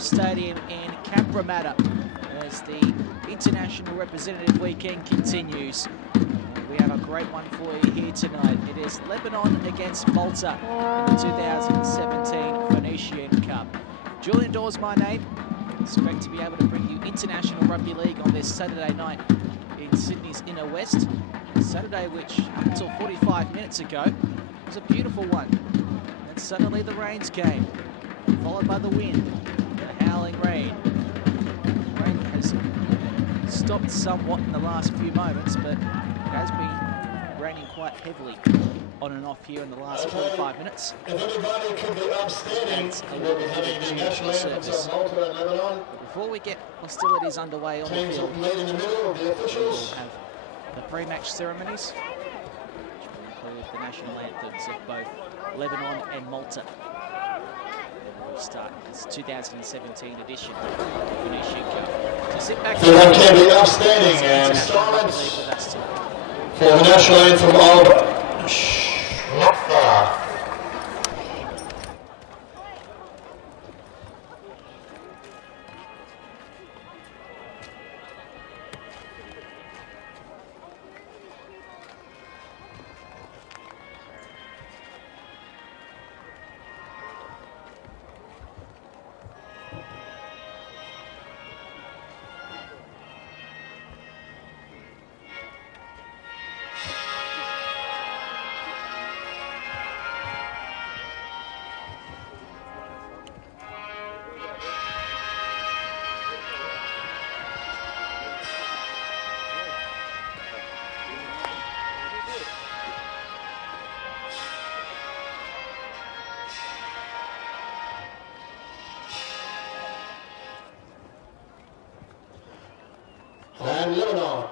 Stadium in Cabramatta as the International Representative Weekend continues. We have a great one for you here tonight. It is Lebanon against Malta in the 2017 Phoenician Cup. Julian Dawes, my name. It's great to be able to bring you International Rugby League on this Saturday night in Sydney's Inner West. Saturday, which up until 45 minutes ago was a beautiful one. And suddenly the rains came, followed by the wind, the howling rain. Rain has stopped somewhat in the last few moments, but it has been raining quite heavily on and off here in the last 45 minutes. If anybody could be upstanding, A little bit of the national surface. But before we get hostilities underway on the field, we'll have the pre-match ceremonies, which will include the national anthems of both Lebanon and Malta. And we'll start this 2017 edition of the Phoenician Cup. So sit back Everyone can be upstanding and silence for the national anthem of Malta. And Lebanon.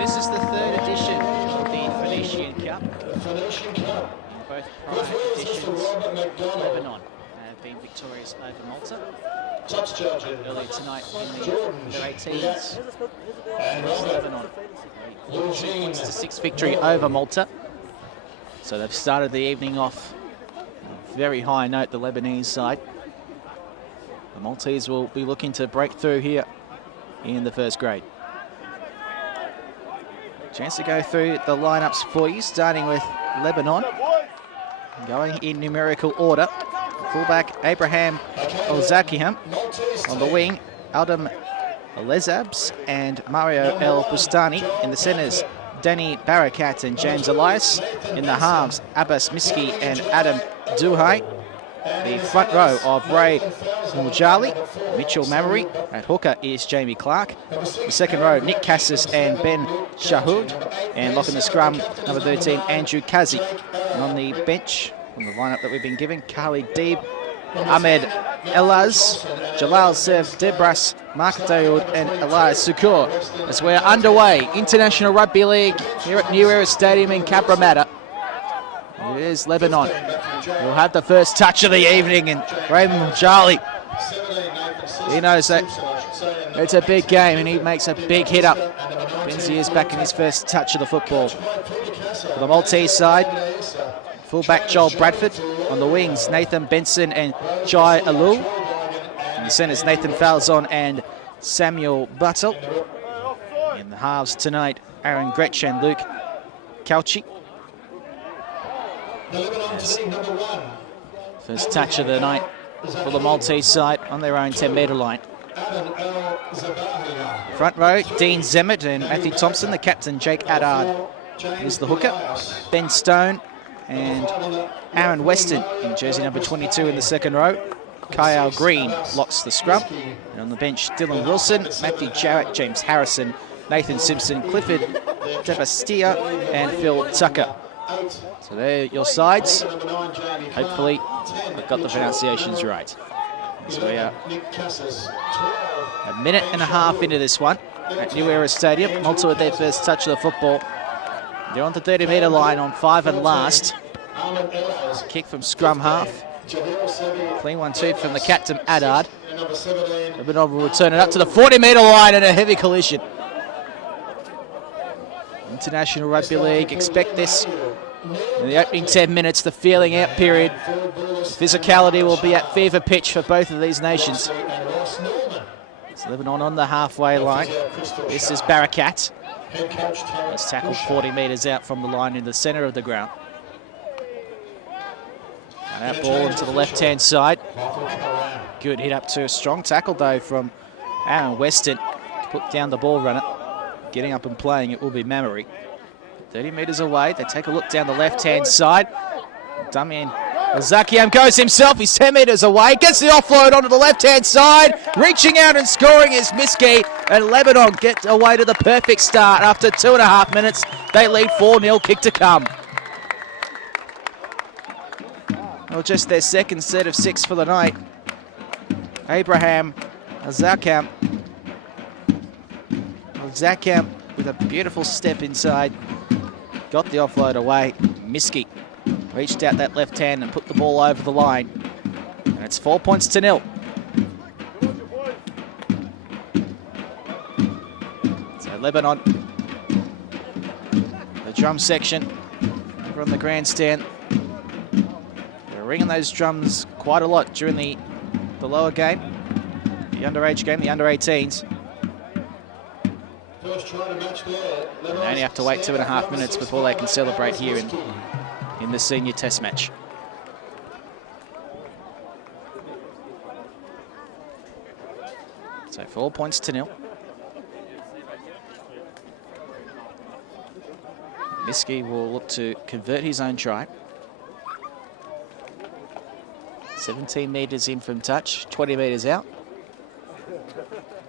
this is the third edition of the Phoenician Cup. Phoenician Cup. Both prior editions, Lebanon have been victorious over Malta. Touch judge Earlier tonight in the under-18s, and Lebanon 14-6 victory over Malta. So they've started the evening off on a very high note, the Lebanese side. The Maltese will be looking to break through here in the first grade. Chance to go through the lineups for you, starting with Lebanon. Going in numerical order. Fullback Abraham Olzakiham. On the wing, Adam Lezabs and Mario El Bustani. In the centres, Danny Barakat and James Elias. In the halves, Abbas Miski and Adam Duhai. The front row of Ray Muljali, Mitchell Mamory. At hooker is Jamie Clark. The second row, Nick Cassis and Ben Shahood. And locking the scrum, number 13, Andrew Kazi. And on the bench, from the lineup that we've been given, Khalid Deeb, Ahmed Elaz, Jalal Sev, Debras, Mark Dayoud and Elias Sukur. As we're underway, International Rugby League here at New Era Stadium in Cabramatta. It is Lebanon. We'll have the first touch of the evening, and Raymond Jali, he knows that it's a big game and he makes a big hit up. Bends the ears back in his first touch of the football. For the Maltese side, fullback Joel Bradford. On the wings, Nathan Benson and Jai Alul. In the centres, Nathan Falzon and Samuel Buttle. In the halves tonight, Aaron Gretsch and Luke Cauchi. The Lebanon team, number 1. First touch of the night for the Maltese side on their own 10-metre line. Front row, Dean Zemmet and Matthew Thompson. The captain, Jake Addard, is the hooker. Ben Stone and Aaron Weston in jersey number 22 in the second row. Kyle Green locks the scrum. And on the bench, Dylan Wilson, Matthew Jarrett, James Harrison, Nathan Simpson, Clifford Devastia and Phil Tucker. So they're your sides. Hopefully I've got the pronunciations right. So we are a minute and a half into this one at New Era Stadium. Malta with their first touch of the football. They're on the 30-metre line on 5 and last. Kick from scrum half. Clean 1-2 from the captain, Addard. Lebanon will return it up to the 40-metre line and a heavy collision. International Rugby League, expect this in the opening 10 minutes, the feeling out period. Physicality will be at fever pitch for both of these nations. It's Lebanon on the halfway line. This is Barakat. He's tackled 40 metres out from the line in the centre of the ground. And that ball into the left-hand side. Good hit up to a strong tackle, though, from Aaron Weston to put down the ball runner. Getting up and playing, it will be Mamory. 30 metres away, they take a look down the left-hand side. Damian Zakiam goes himself, he's 10 metres away, gets the offload onto the left-hand side. Reaching out and scoring is Miski, and Lebanon get away to the perfect start. After 2.5 minutes, they lead 4-0, kick to come. Well, just their second set of 6 for the night. Abraham Zakiam. Zakiam with a beautiful step inside. Got the offload away. Miski reached out that left hand and put the ball over the line. And it's 4 points to 0. So Lebanon, the drum section over on the grandstand. They're ringing those drums quite a lot during the lower game, the underage game, the under-18s. They only have to wait 2.5 minutes before they can celebrate here in the senior test match. So 4 points to 0. Miski will look to convert his own try. 17 metres in from touch, 20 metres out.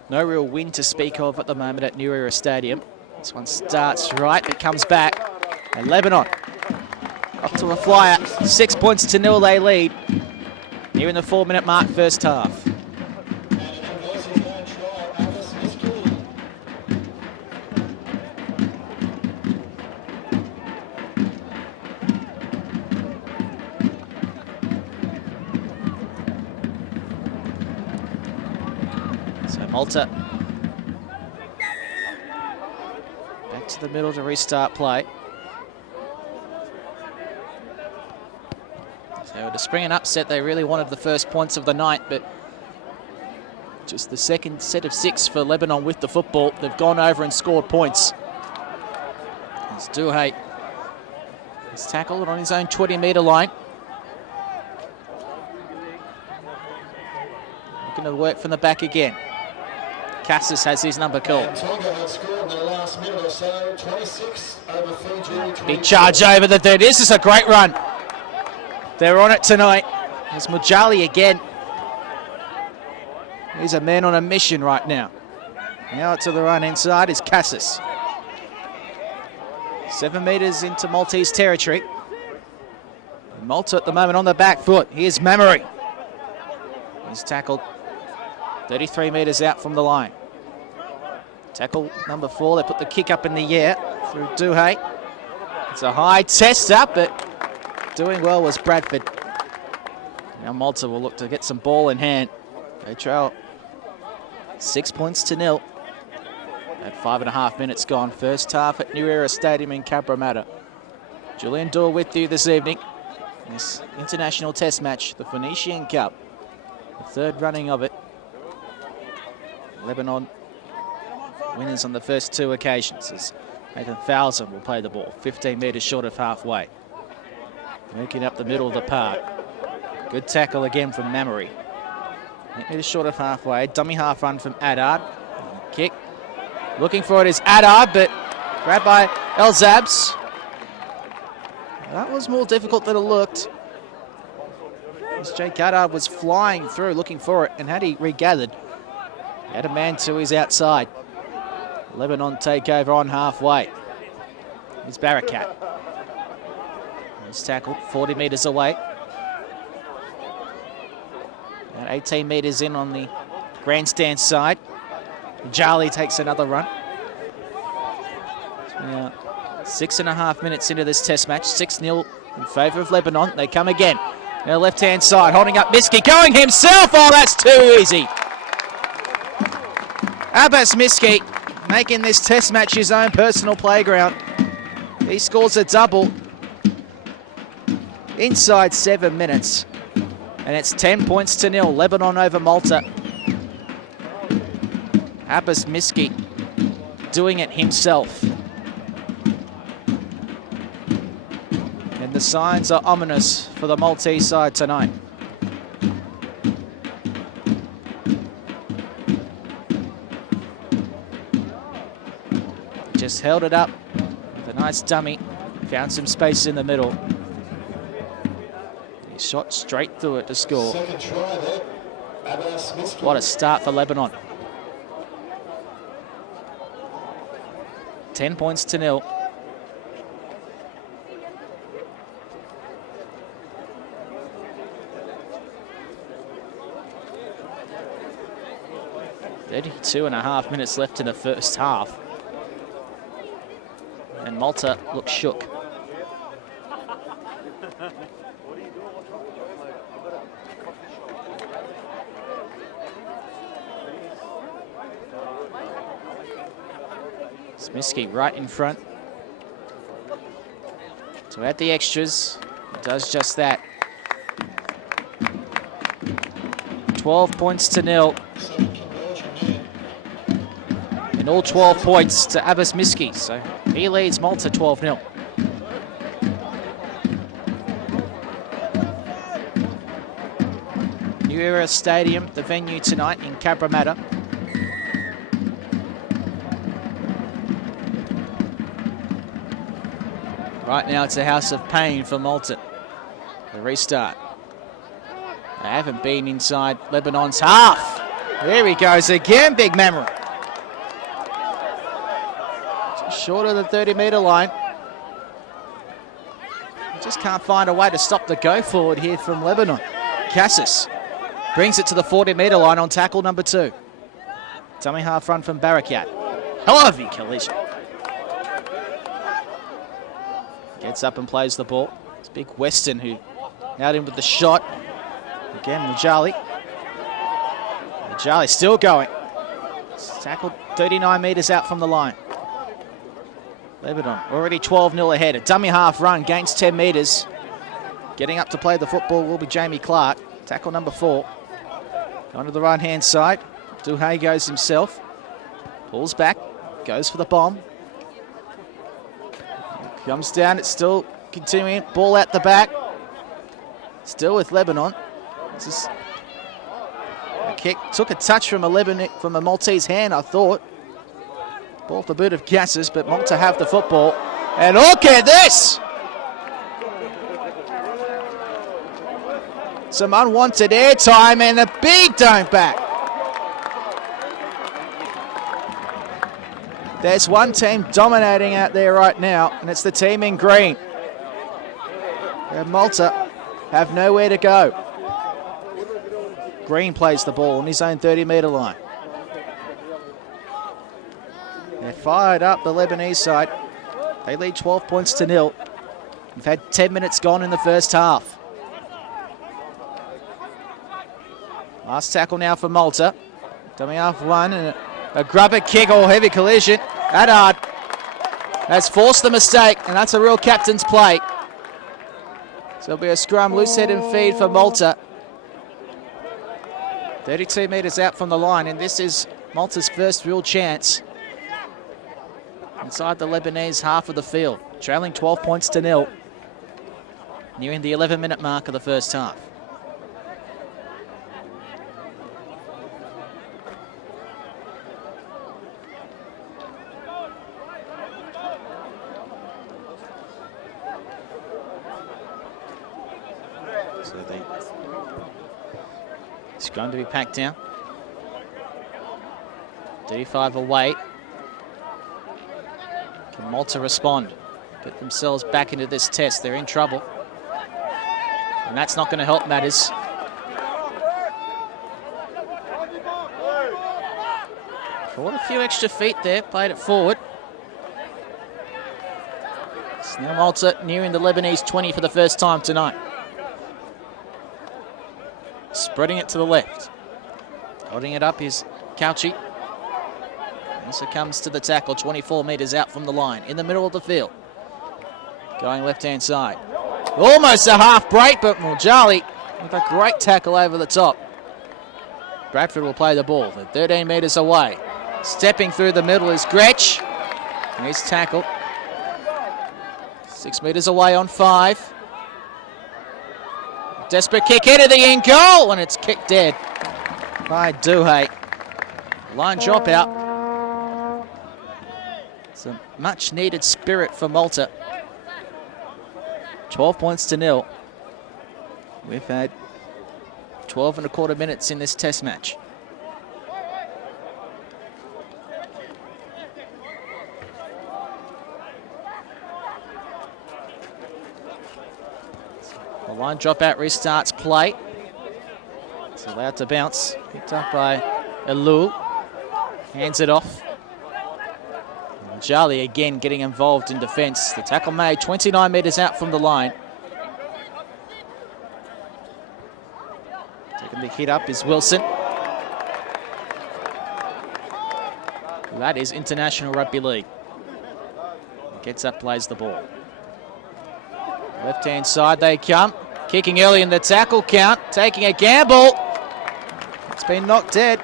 No real wind to speak of at the moment at New Era Stadium. This one starts right, but comes back. And Lebanon up to a flyer. 6 points to 0 they lead. Here in the 4-minute mark, first half. Malta back to the middle to restart play. So to spring an upset, they really wanted the first points of the night, but just the second set of 6 for Lebanon with the football. They've gone over and scored points. It's Duhait. He's tackled on his own 20-metre line. Looking to work from the back again. Cassis has his number called. Big charge over the 30. This is a great run. They're on it tonight. There's Mujali again. He's a man on a mission right now. Now to the run inside is Cassis. 7 metres into Maltese territory. Malta at the moment on the back foot. Here's Mamory. He's tackled 33 metres out from the line. Tackle number 4, they put the kick up in the air through Duhait. It's a high test up, but doing well was Bradford. Now Malta will look to get some ball in hand. They trail 6 points to 0. At 5.5 minutes gone. First half at New Era Stadium in Cabramatta. Julian Dorr with you this evening. This international test match, the Phoenician Cup. The third running of it. Lebanon winners on the first 2 occasions as Nathan Fowler will play the ball 15 metres short of halfway. Working up the middle of the park. Good tackle again from Mamory. 8 metres short of halfway. Dummy half run from Adard. Kick. Looking for it is Adard, but grabbed by El Zabs. That was more difficult than it looked. As Jake Adard was flying through looking for it, and had he regathered, he had a man to his outside. Lebanon take over on halfway. Here's Barakat. He's tackled 40 metres away. About 18 metres in on the grandstand side. Jali takes another run. Now, 6.5 minutes into this test match. 6-0 in favour of Lebanon. They come again. Now left-hand side, holding up Miski, going himself. Oh, that's too easy. Abbas Miski making this test match his own personal playground. He scores a double inside 7 minutes. And it's 10 points to 0. Lebanon over Malta. Abbas Miski doing it himself. And the signs are ominous for the Maltese side tonight. Just held it up with a nice dummy. Found some space in the middle. He shot straight through it to score. Second try there. Abbas Miski. What a start for Lebanon. 10 points to 0. "32.5 minutes left in the first half. And Malta looks shook. Miski right in front. So at the extras, it does just that. 12 points to 0. And all 12 points to Abbas Miski. So he leads Malta 12-0. New Era Stadium, the venue tonight in Cabramatta. Right now it's a house of pain for Malta. The restart. They haven't been inside Lebanon's half. There he goes again, big memory. Just short of the 30-metre line. Just can't find a way to stop the go forward here from Lebanon. Cassis brings it to the 40-metre line on tackle number 2. Dummy half run from Barakat. Heavy collision. Gets up and plays the ball. It's Big Weston who out in with the shot. Again, Mujali. Mujali still going. It's tackled 39 metres out from the line. Lebanon already 12-0 ahead. A dummy half run, gains 10 metres. Getting up to play the football will be Jamie Clark. Tackle number 4. Going to the right-hand side. Duhay goes himself. Pulls back. Goes for the bomb. Comes down, it's still continuing. Ball out the back. Still with Lebanon. This is a kick. Took a touch from a Maltese hand, I thought. Ball off the boot of Gasses, but Malta have the football. And look at this! Some unwanted airtime and a big dome back. There's one team dominating out there right now, and it's the team in green. And Malta have nowhere to go. Green plays the ball on his own 30-metre line. They're fired up, the Lebanese side. They lead 12 points to 0. We've had 10 minutes gone in the first half. Last tackle now for Malta. Dummy half one and a grubber kick or heavy collision. Adard has forced the mistake, and that's a real captain's play. So it'll be a scrum, loose head and feed for Malta. 32 metres out from the line, and this is Malta's first real chance inside the Lebanese half of the field. Trailing 12 points to 0. Nearing the 11-minute mark of the first half. So it's going to be packed down. 35 away. Can Malta respond? Get themselves back into this test. They're in trouble. And that's not going to help matters. Caught a few extra feet there, played it forward. It's now Malta nearing the Lebanese 20 for the first time tonight. Spreading it to the left. Holding it up is Cauchy. Also comes to the tackle, 24 metres out from the line, in the middle of the field. Going left-hand side. Almost a half break, but Muljali with a great tackle over the top. Bradford will play the ball. They're 13 metres away. Stepping through the middle is Gretsch. And he's tackled. 6 metres away on 5. Desperate kick into the end goal, and it's kicked dead by Duhay. Line drop out. It's a much needed spirit for Malta. 12 points to 0. We've had 12 and a quarter minutes in this test match. The line drop out restarts play. It's allowed to bounce. Picked up by Elul. Hands it off. Jali again getting involved in defence. The tackle made 29 metres out from the line. Taking the hit up is Wilson. That is international rugby league. Gets up, plays the ball. Left-hand side they come. Kicking early in the tackle count. Taking a gamble. It's been knocked dead.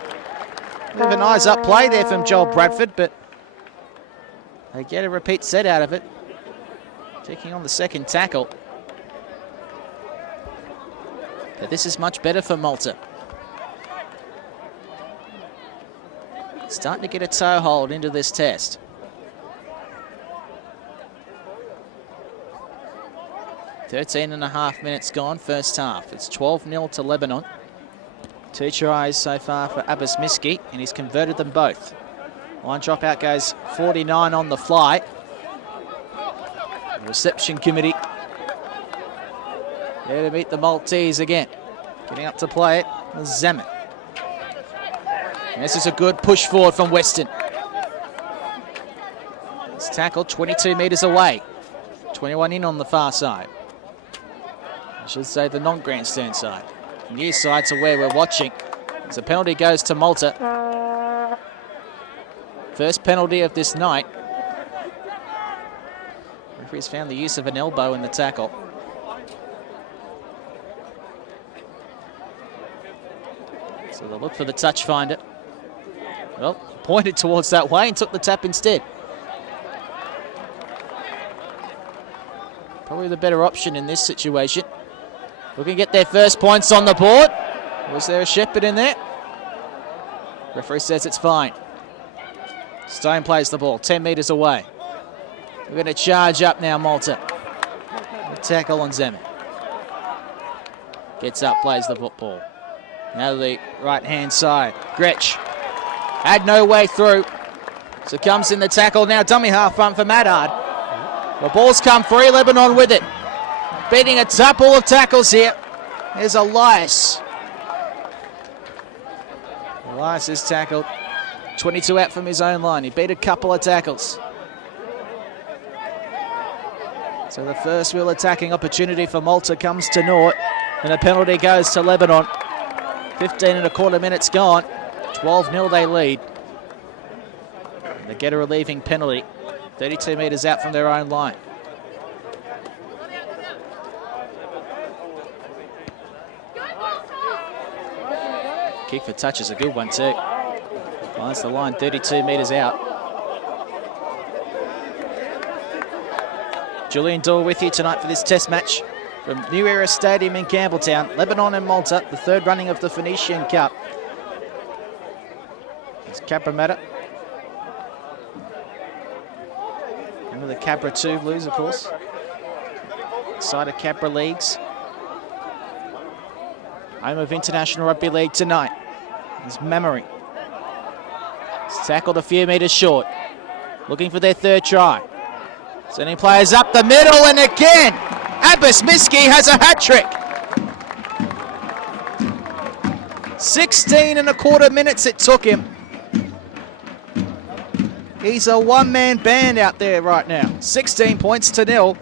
Bit of an eyes-up play there from Joel Bradford, but they get a repeat set out of it. Taking on the second tackle. But this is much better for Malta. Starting to get a toehold into this test. .13.5 minutes gone, first half. It's 12-0 to Lebanon. 2 tries so far for Abbas Miski, and he's converted them both. Line drop out goes 49 on the fly. The reception committee there to meet the Maltese again. Getting up to play it, Zamet. And this is a good push forward from Weston. It's tackled 22 metres away. 21 in on the far side. I should say the non-grandstand side. Near side to where we're watching. As a penalty goes to Malta. First penalty of this night. Referee's found the use of an elbow in the tackle. So they'll look for the touch finder. Well, pointed towards that way and took the tap instead. Probably the better option in this situation. Looking to get their first points on the board. Was there a shepherd in there? Referee says it's fine. Stone plays the ball, 10 metres away. We're going to charge up now, Malta. The tackle on Zeman. Gets up, plays the football. Now to the right-hand side. Gretsch had no way through. So comes in the tackle now, dummy half front for Madard. The ball's come free, Lebanon with it. Beating a couple of tackles here. There's Elias. Elias is tackled. 22 out from his own line. He beat a couple of tackles. So the first real attacking opportunity for Malta comes to naught. And a penalty goes to Lebanon. 15 and a quarter minutes gone. 12-0 they lead. They get a relieving penalty. 32 metres out from their own line. Kick for touch is a good one too. Finds the line 32 metres out. Julian Doyle with you tonight for this test match from New Era Stadium in Campbelltown. Lebanon and Malta, the third running of the Phoenician Cup. It's Cabramatta. Remember the Cabra 2 Blues, of course. Side of Cabra Leagues. home of International Rugby League tonight, is Memory. He's tackled a few metres short, looking for their third try. Sending players up the middle, and again, Abbas Miski has a hat-trick. 16 and a quarter minutes it took him. He's a one-man band out there right now. 16 points to 0.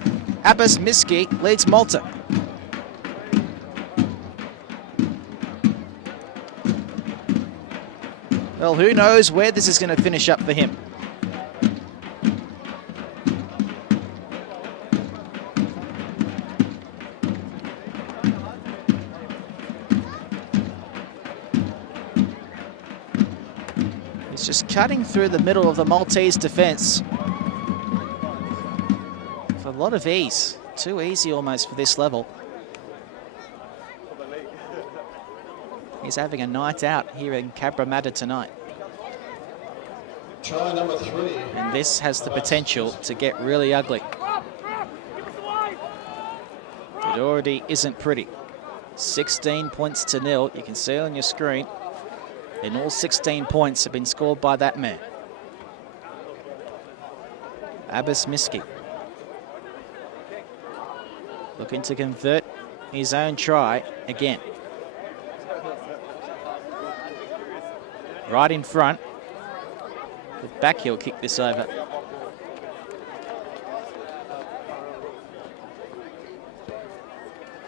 Abbas Miski leads Malta. Well, who knows where this is going to finish up for him. He's just cutting through the middle of the Maltese defence with a lot of ease. Too easy almost for this level. He's having a night out here in Cabramatta tonight. Try number 3. And this has the potential to get really ugly. It already isn't pretty. 16 points to 0. You can see it on your screen. And all 16 points have been scored by that man. Abbas Miski. Looking to convert his own try again. Right in front. The back heel kick this over.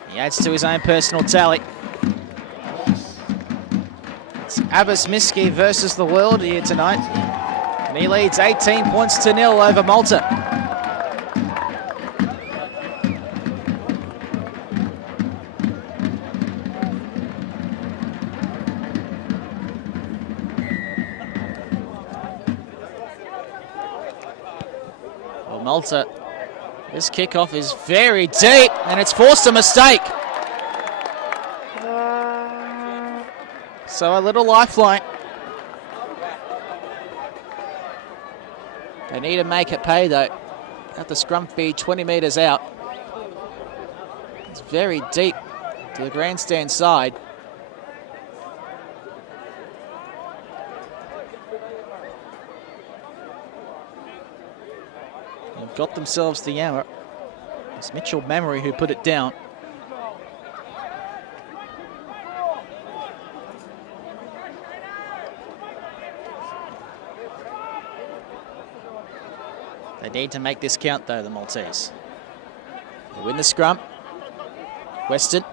He adds to his own personal tally. It's Abbas Miski versus the world here tonight. And he leads 18 points to 0 over Malta. Malta, this kickoff is very deep, and it's forced a mistake. So a little lifeline. They need to make it pay, though. At the scrum feed, 20 metres out. It's very deep to the grandstand side. They've got themselves the yammer. It's Mitchell Memory who put it down. They need to make this count, though, the Maltese. They win the scrum. Weston.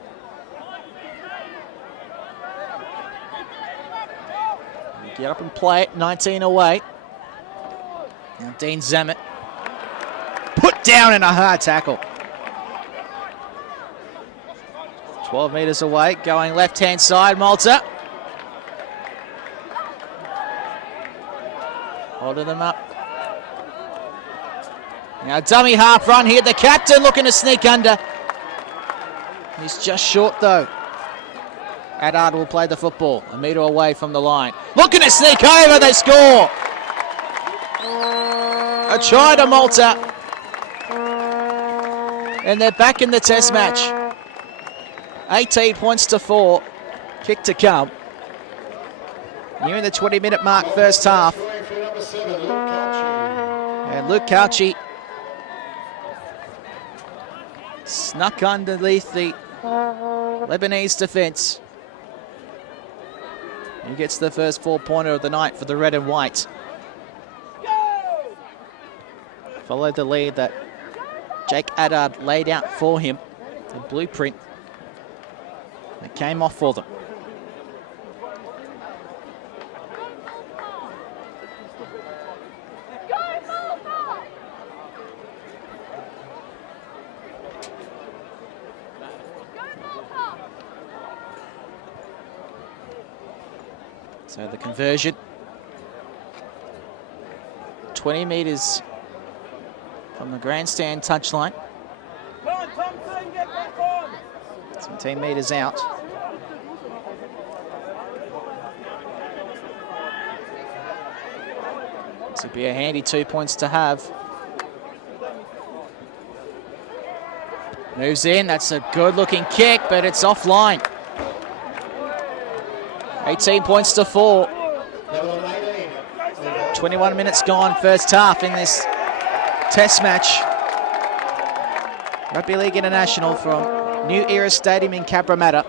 Get up and play it, 19 away. Now Dean Zammit. Put down in a hard tackle. 12 metres away, going left-hand side, Malta. Holding them up. Now dummy half run here, the captain looking to sneak under. He's just short though. Adard will play the football, a metre away from the line. Looking to sneak over, they score! A try to Malta. And they're back in the test match. 18 points to 4. Kick to come. Nearing the 20-minute mark first half. And Luke Cauchi snuck underneath the Lebanese defence. He gets the first 4-pointer of the night for the red and white. Followed the lead that Jake Adard laid out for him, the blueprint that came off for them. So the conversion, 20 metres from the grandstand touchline. 17 metres out. This would be a handy 2 points to have. Moves in, that's a good looking kick, but it's offline. 18 points to 4. Lebanon 18. 21 minutes gone, first half in this test match. Rugby League International from New Era Stadium in Cabramatta.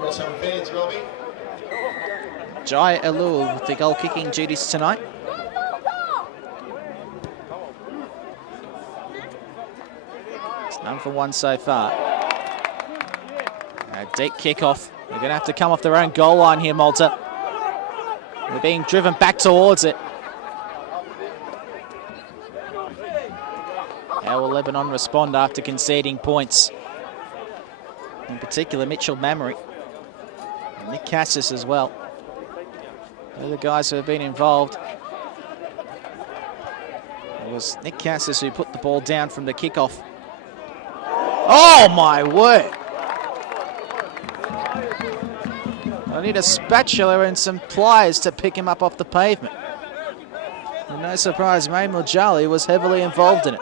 Got some fans, Robbie. Jai Alul with the goal kicking duties tonight. It's none for one so far. A deep kickoff. They're going to have to come off their own goal line here, Malta. They're being driven back towards it. How will Lebanon respond after conceding points? In particular, Mitchell Mamery and Nick Cassis as well. They're the guys who have been involved. It was Nick Cassis who put the ball down from the kickoff. Oh my word! I need a spatula and some pliers to pick him up off the pavement. And no surprise, May Mujali was heavily involved in it.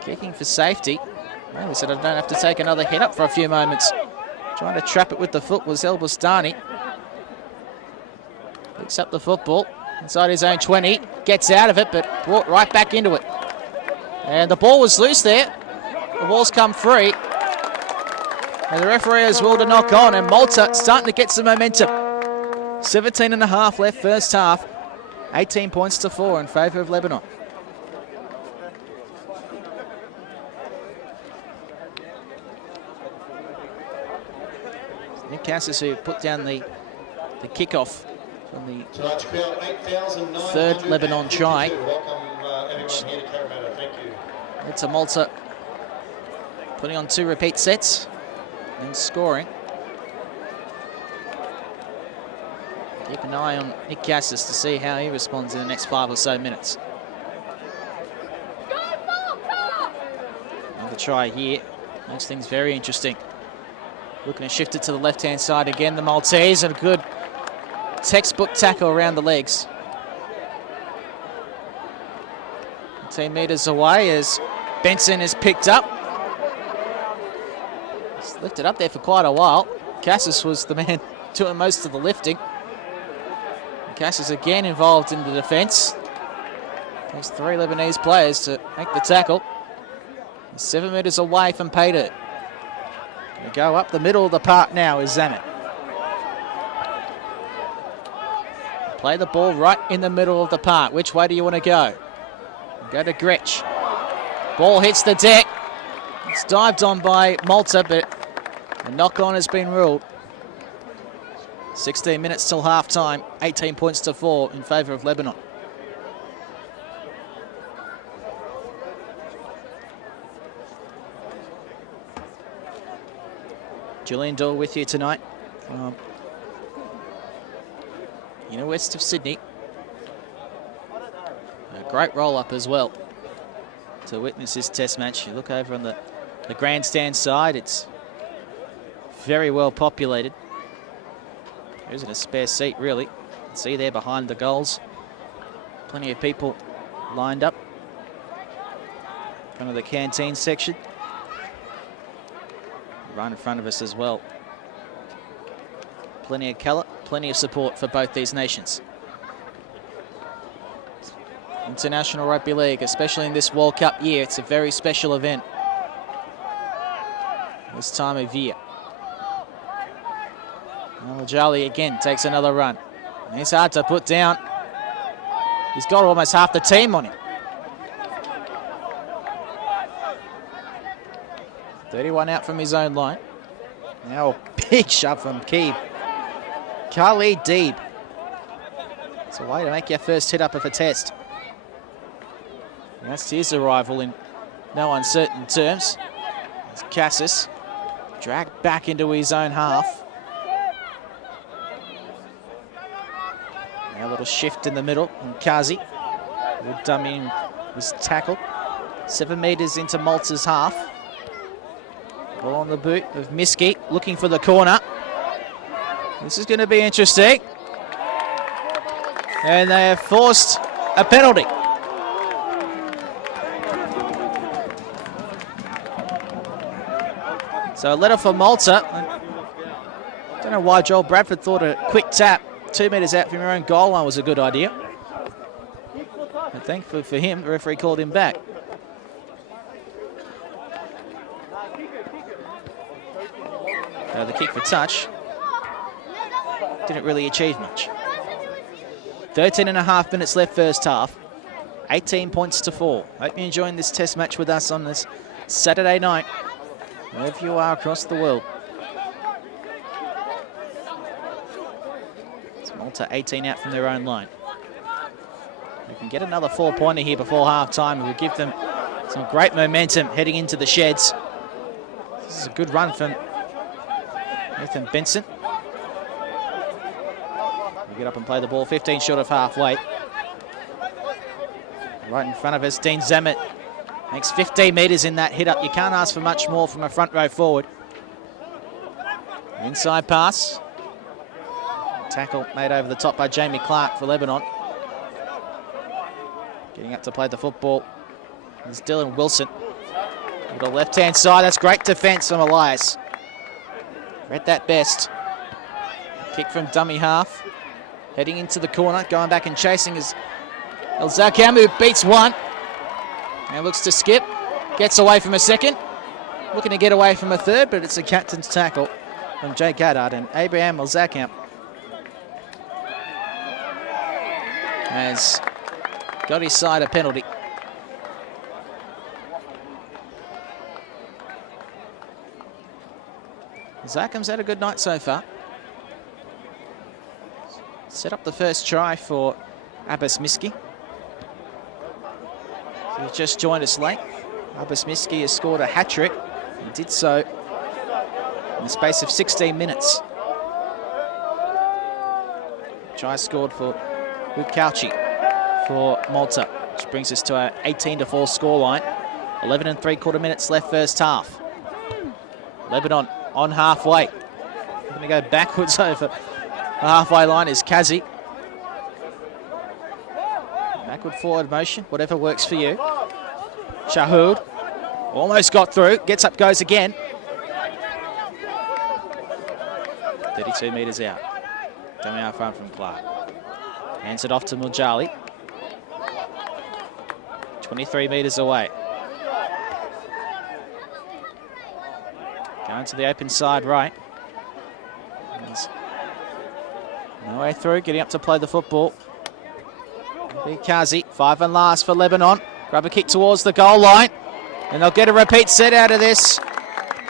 Kicking for safety. Well, he said I don't have to take another hit up for a few moments. Trying to trap it with the foot was El Bustani. Picks up the football inside his own 20. Gets out of it, but brought right back into it. And the ball was loose there. The ball's come free. And the referee has ruled a knock on, and Malta starting to get some momentum. 17 and a half left first half. 18 points to 4 in favour of Lebanon. Nick Cassis who put down the kickoff from the third Lebanon try. It's a Malta putting on 2 repeat sets and scoring. Keep an eye on Nick Cassis to see how he responds in the next 5 or so minutes. Another try here. Makes things very interesting. Looking to shift it to the left-hand side again, the Maltese, and a good textbook tackle around the legs. 10 metres away as Benson is picked up. He's lifted up there for quite a while. Cassis was the man doing most of the lifting. Cassis again involved in the defence. Takes 3 Lebanese players to make the tackle. He's 7 metres away from pay dirt. Gonna go up the middle of the park now is Zamet. Play the ball right in the middle of the park. Which way do you want to go? Go to Gretsch. Ball hits the deck. It's dived on by Malta, but a knock-on has been ruled. 16 minutes till half-time. 18 points to 4 in favour of Lebanon. Julian Doyle with you tonight. West of Sydney. A great roll-up as well to witness this test match. You look over on the grandstand side, it's very well populated. There isn't a spare seat, really. You can see there behind the goals. Plenty of people lined up in front of the canteen section. Right in front of us as well. Plenty of colour, plenty of support for both these nations. International Rugby League, especially in this World Cup year, it's a very special event this time of year. Al-Jali again takes another run. He's hard to put down. He's got almost half the team on him. 31 out from his own line. Now a big shove from Keeb. Khalid Deeb. It's a way to make your first hit up of a test. That's his arrival in no uncertain terms. It's Cassis dragged back into his own half. Now a little shift in the middle, and Kazi will dummy in his tackle. 7 metres into Malta's half. Ball on the boot of Miski, looking for the corner. This is going to be interesting. And they have forced a penalty. So a letter for Malta. I don't know why Joel Bradford thought a quick tap 2 metres out from your own goal line was a good idea. But thankfully for him, the referee called him back. The kick for touch didn't really achieve much. 13.5 minutes left first half. 18 points to 4. Hope you're enjoying this test match with us on this Saturday night, wherever you are across the world. It's Malta 18 out from their own line. They can get another 4-pointer here before half-time. It will give them some great momentum heading into the sheds. This is a good run from Nathan Benson. We get up and play the ball 15 short of halfway. Right in front of us, Dean Zammit makes 15 metres in that hit up. You can't ask for much more from a front row forward. Inside pass. Tackle made over the top by Jamie Clark for Lebanon. Getting up to play the football is Dylan Wilson. To the left-hand side, that's great defence from Elias. Read that best. Kick from dummy half. Heading into the corner, going back and chasing is El Zakam, who beats one. Now looks to skip. Gets away from a second. Looking to get away from a third, but it's a captain's tackle from Jay Gaddard, and Abraham El Zakam has got his side a penalty. Zakam's had a good night so far. Set up the first try for Abbas Miski. So he's just joined us late. Abbas Miski has scored a hat-trick. He did so in the space of 16 minutes. Try scored for Bukauchi for Malta, which brings us to our 18-4 scoreline. 11 3/4 minutes left first half. Lebanon on halfway. We're going to go backwards over the halfway line is Kazi. Backward forward motion, whatever works for you. Shahood almost got through, gets up, goes again. 32 metres out. Coming out front from Clark. Hands it off to Muljali. 23 metres away. Going to the open side right. There's no way through, getting up to play the football. Kazi, 5 and last for Lebanon. Grab a kick towards the goal line. And they'll get a repeat set out of this.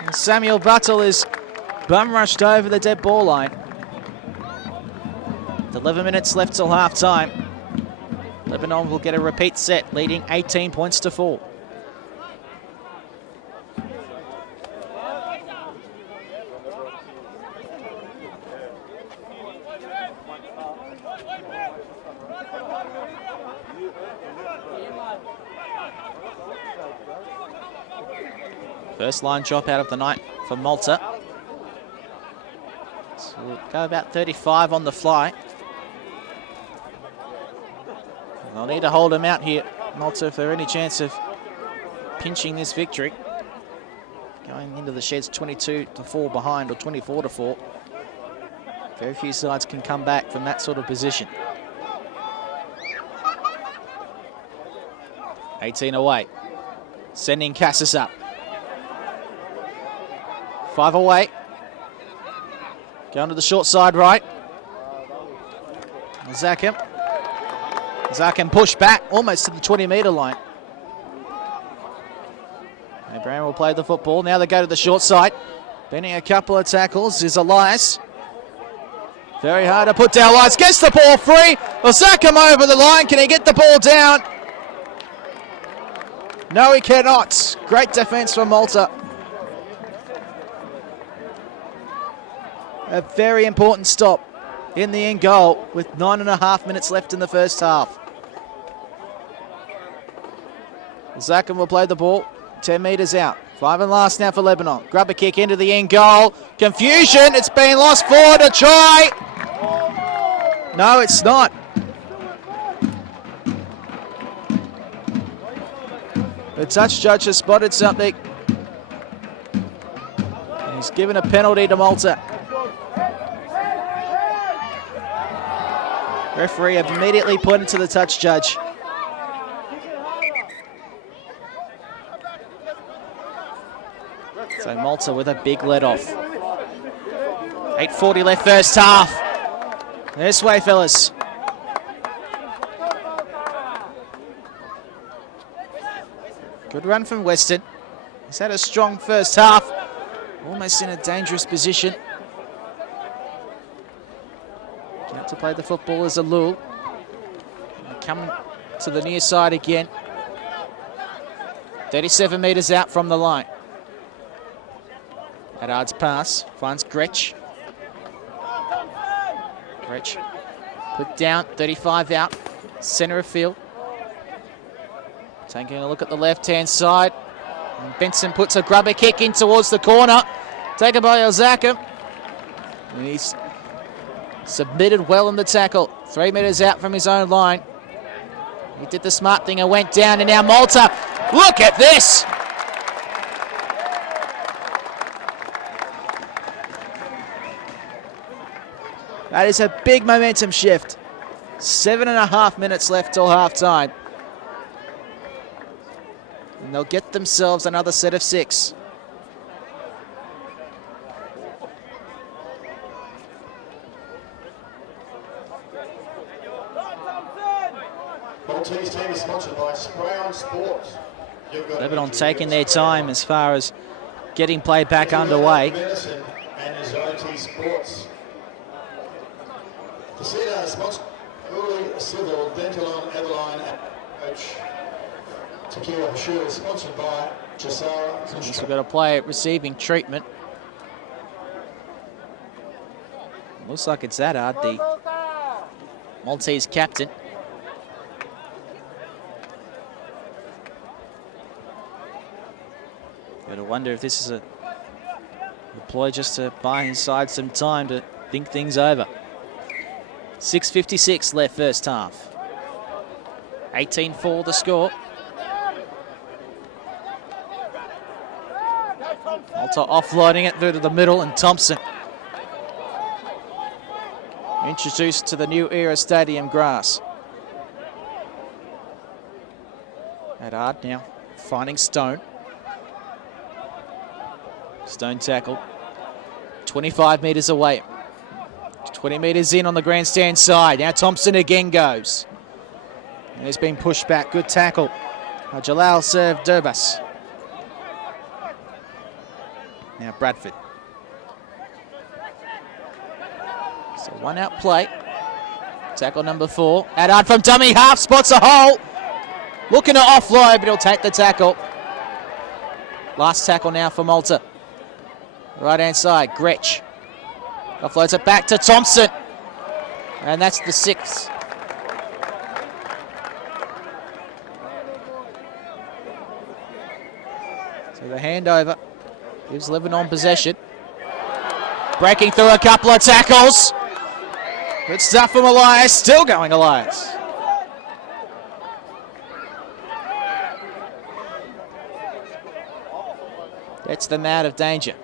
And Samuel Buttle is bum rushed over the dead ball line. With 11 minutes left till half time. Lebanon will get a repeat set, leading 18 points to 4. First line drop out of the night for Malta. So we'll go about 35 on the fly. They'll need to hold them out here, Malta, if there are any chance of pinching this victory. Going into the sheds 22-4 behind, or 24-4. Very few sides can come back from that sort of position. 18 away. Sending Cassis up. 5 away. Going to the short side right. Zakam. Zakam push back almost to the 20-metre line. Abraham will play the football. Now they go to the short side. Bending a couple of tackles is Elias. Very hard to put down. Elias gets the ball free. Zakam over the line. Can he get the ball down? No, he cannot. Great defence from Malta. A very important stop in the end goal with 9.5 minutes left in the first half. Zakam will play the ball, 10 metres out. 5 and last now for Lebanon. Grab a kick into the end goal. Confusion, it's been lost forward, a try. No, it's not. The touch judge has spotted something. He's given a penalty to Malta. Referee immediately pointed to the touch judge. So Malta with a big let off. 8:40 left first half. This way, fellas. Good run from Weston. He's had a strong first half. Almost in a dangerous position. Out to play the football as Alul. Coming to the near side again. 37 metres out from the line. Haddad's pass finds Gretsch. Gretsch put down, 35 out, centre of field. Taking a look at the left-hand side. And Benson puts a grubber kick in towards the corner. Taken by Elzaka. He's submitted well in the tackle. 3 metres out from his own line. He did the smart thing and went down, and now Malta. Look at this! That is a big momentum shift. 7.5 minutes left till half-time. And they'll get themselves another set of 6. Maltese team is sponsored by Spray On Sports. Lebanon taking their time as far as getting play back underway. Medicine and Israeli Sports. The Cedars sponsored Uli Civil, Dentalon, Eveline, and Coach Tequila Hashur is sponsored by Jasara. We've got a player receiving treatment. Looks like it's Haddad, the Maltese captain. Got to wonder if this is a ploy just to buy his side some time to think things over. 6:56 left first half. 18-4 the score. Malta offloading it through to the middle, and Thompson introduced to the new era stadium grass. Haddad now finding Stone. Stone tackle. 25 metres away. 20 metres in on the grandstand side. Now Thompson again goes. And he's been pushed back. Good tackle. Jalal served Durbas. Now Bradford. So one out play. Tackle number 4. Haddad from dummy half, spots a hole. Looking to offload, but he'll take the tackle. Last tackle now for Malta. Right hand side, Gretsch. Offloads it back to Thompson. And that's the 6th. So the handover gives Lebanon possession. Breaking through a couple of tackles. Good stuff from Elias. Still going Elias. Gets them out of danger.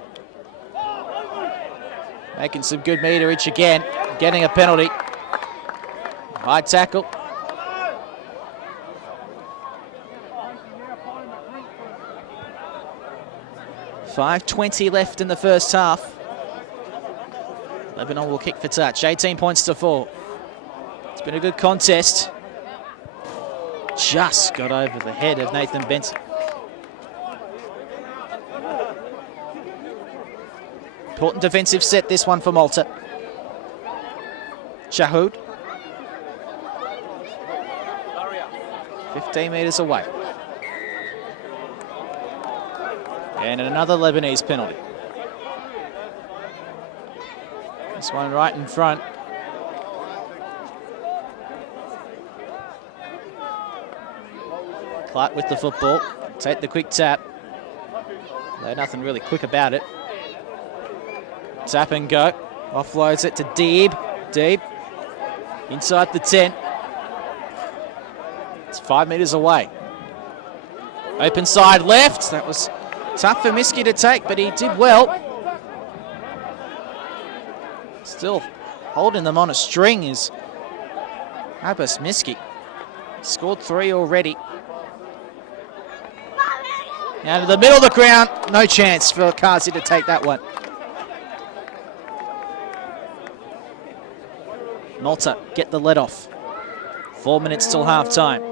Making some good meterage again. Getting a penalty. High tackle. .5:20 left in the first half. Lebanon will kick for touch. 18 points to 4. It's been a good contest. Just got over the head of Nathan Benson. Important defensive set, this one for Malta. Shahood. 15 metres away. And another Lebanese penalty. This one right in front. Clark with the football. Take the quick tap. There's nothing really quick about it. Tap and go. Offloads it to Deeb. Deeb. Inside the 10. It's 5 metres away. Open side left. That was tough for Miski to take, but he did well. Still holding them on a string is Abbas Miski. Scored 3 already. Now to the middle of the ground. No chance for Kazi to take that one. Malta get the lead off. 4 minutes till half time.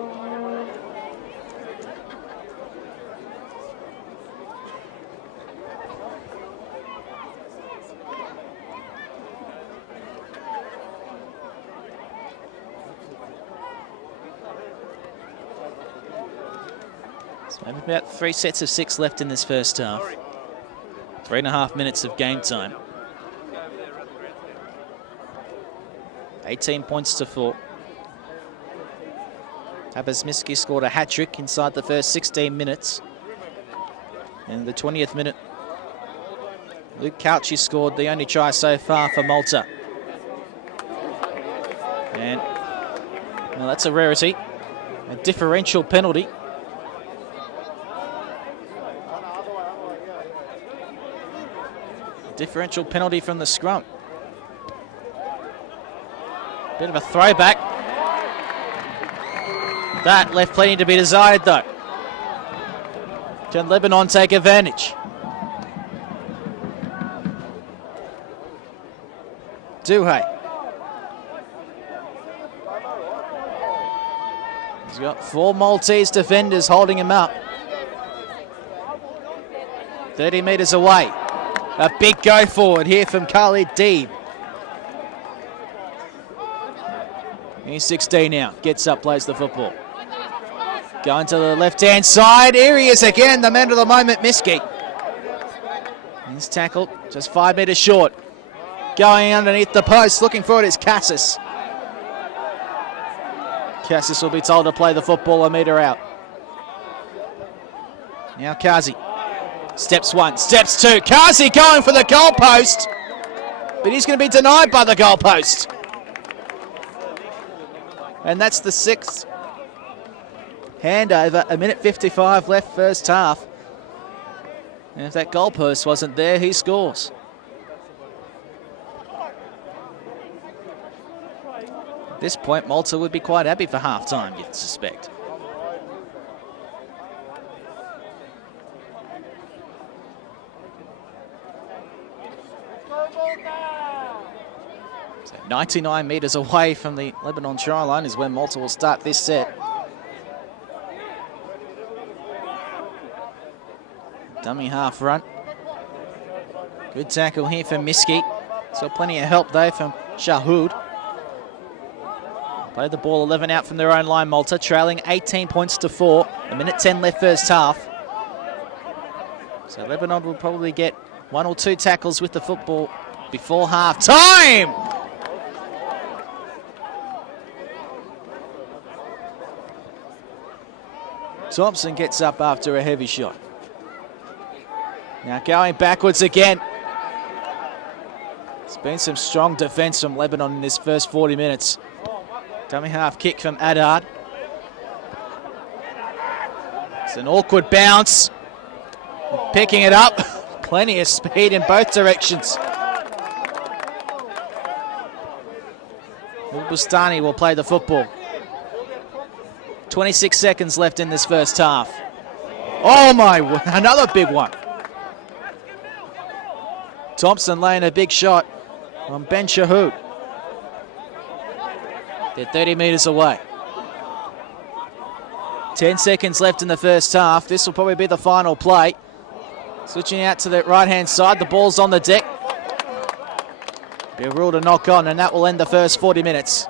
So about 3 sets of 6 left in this first half. 3.5 minutes of game time. 18 points to 4. Abbas Miski scored a hat-trick inside the first 16 minutes. In the 20th minute, Luke Couchy scored the only try so far for Malta. And well, that's a rarity. A differential penalty. Differential penalty from the scrum. Bit of a throwback. That left plenty to be desired though. Can Lebanon take advantage? Duhay. He's got 4 Maltese defenders holding him up. 30 metres away. A big go forward here from Khalid Deeb. He's 16 now. Gets up, plays the football. Going to the left-hand side. Here he is again, the man of the moment, Miski. He's tackled just 5 metres short. Going underneath the post, looking for it is Cassis. Cassis will be told to play the football a metre out. Now Kazi. Steps 1, steps 2. Kazi going for the goalpost, but he's going to be denied by the goalpost. And that's the 6th handover. 1:55 left first half. And if that goalpost wasn't there, he scores. At this point, Malta would be quite happy for half-time, you'd suspect. So 99 metres away from the Lebanon try line is when Malta will start this set. Dummy half run. Good tackle here from Miski. So plenty of help though from Shahood. Played the ball 11 out from their own line, Malta, trailing 18 points to 4. 1:10 left first half. So Lebanon will probably get 1 or 2 tackles with the football before half time. Thompson gets up after a heavy shot. Now going backwards again. There's been some strong defence from Lebanon in this first 40 minutes. Dummy half kick from Adad. It's an awkward bounce. Picking it up. Plenty of speed in both directions. Bustani will play the football. 26 seconds left in this first half. Oh my, another big one. Thompson laying a big shot on Ben Shahood. They're 30 metres away. 10 seconds left in the first half. This will probably be the final play. Switching out to the right-hand side. The ball's on the deck. Be a rule to knock on, and that will end the first 40 minutes.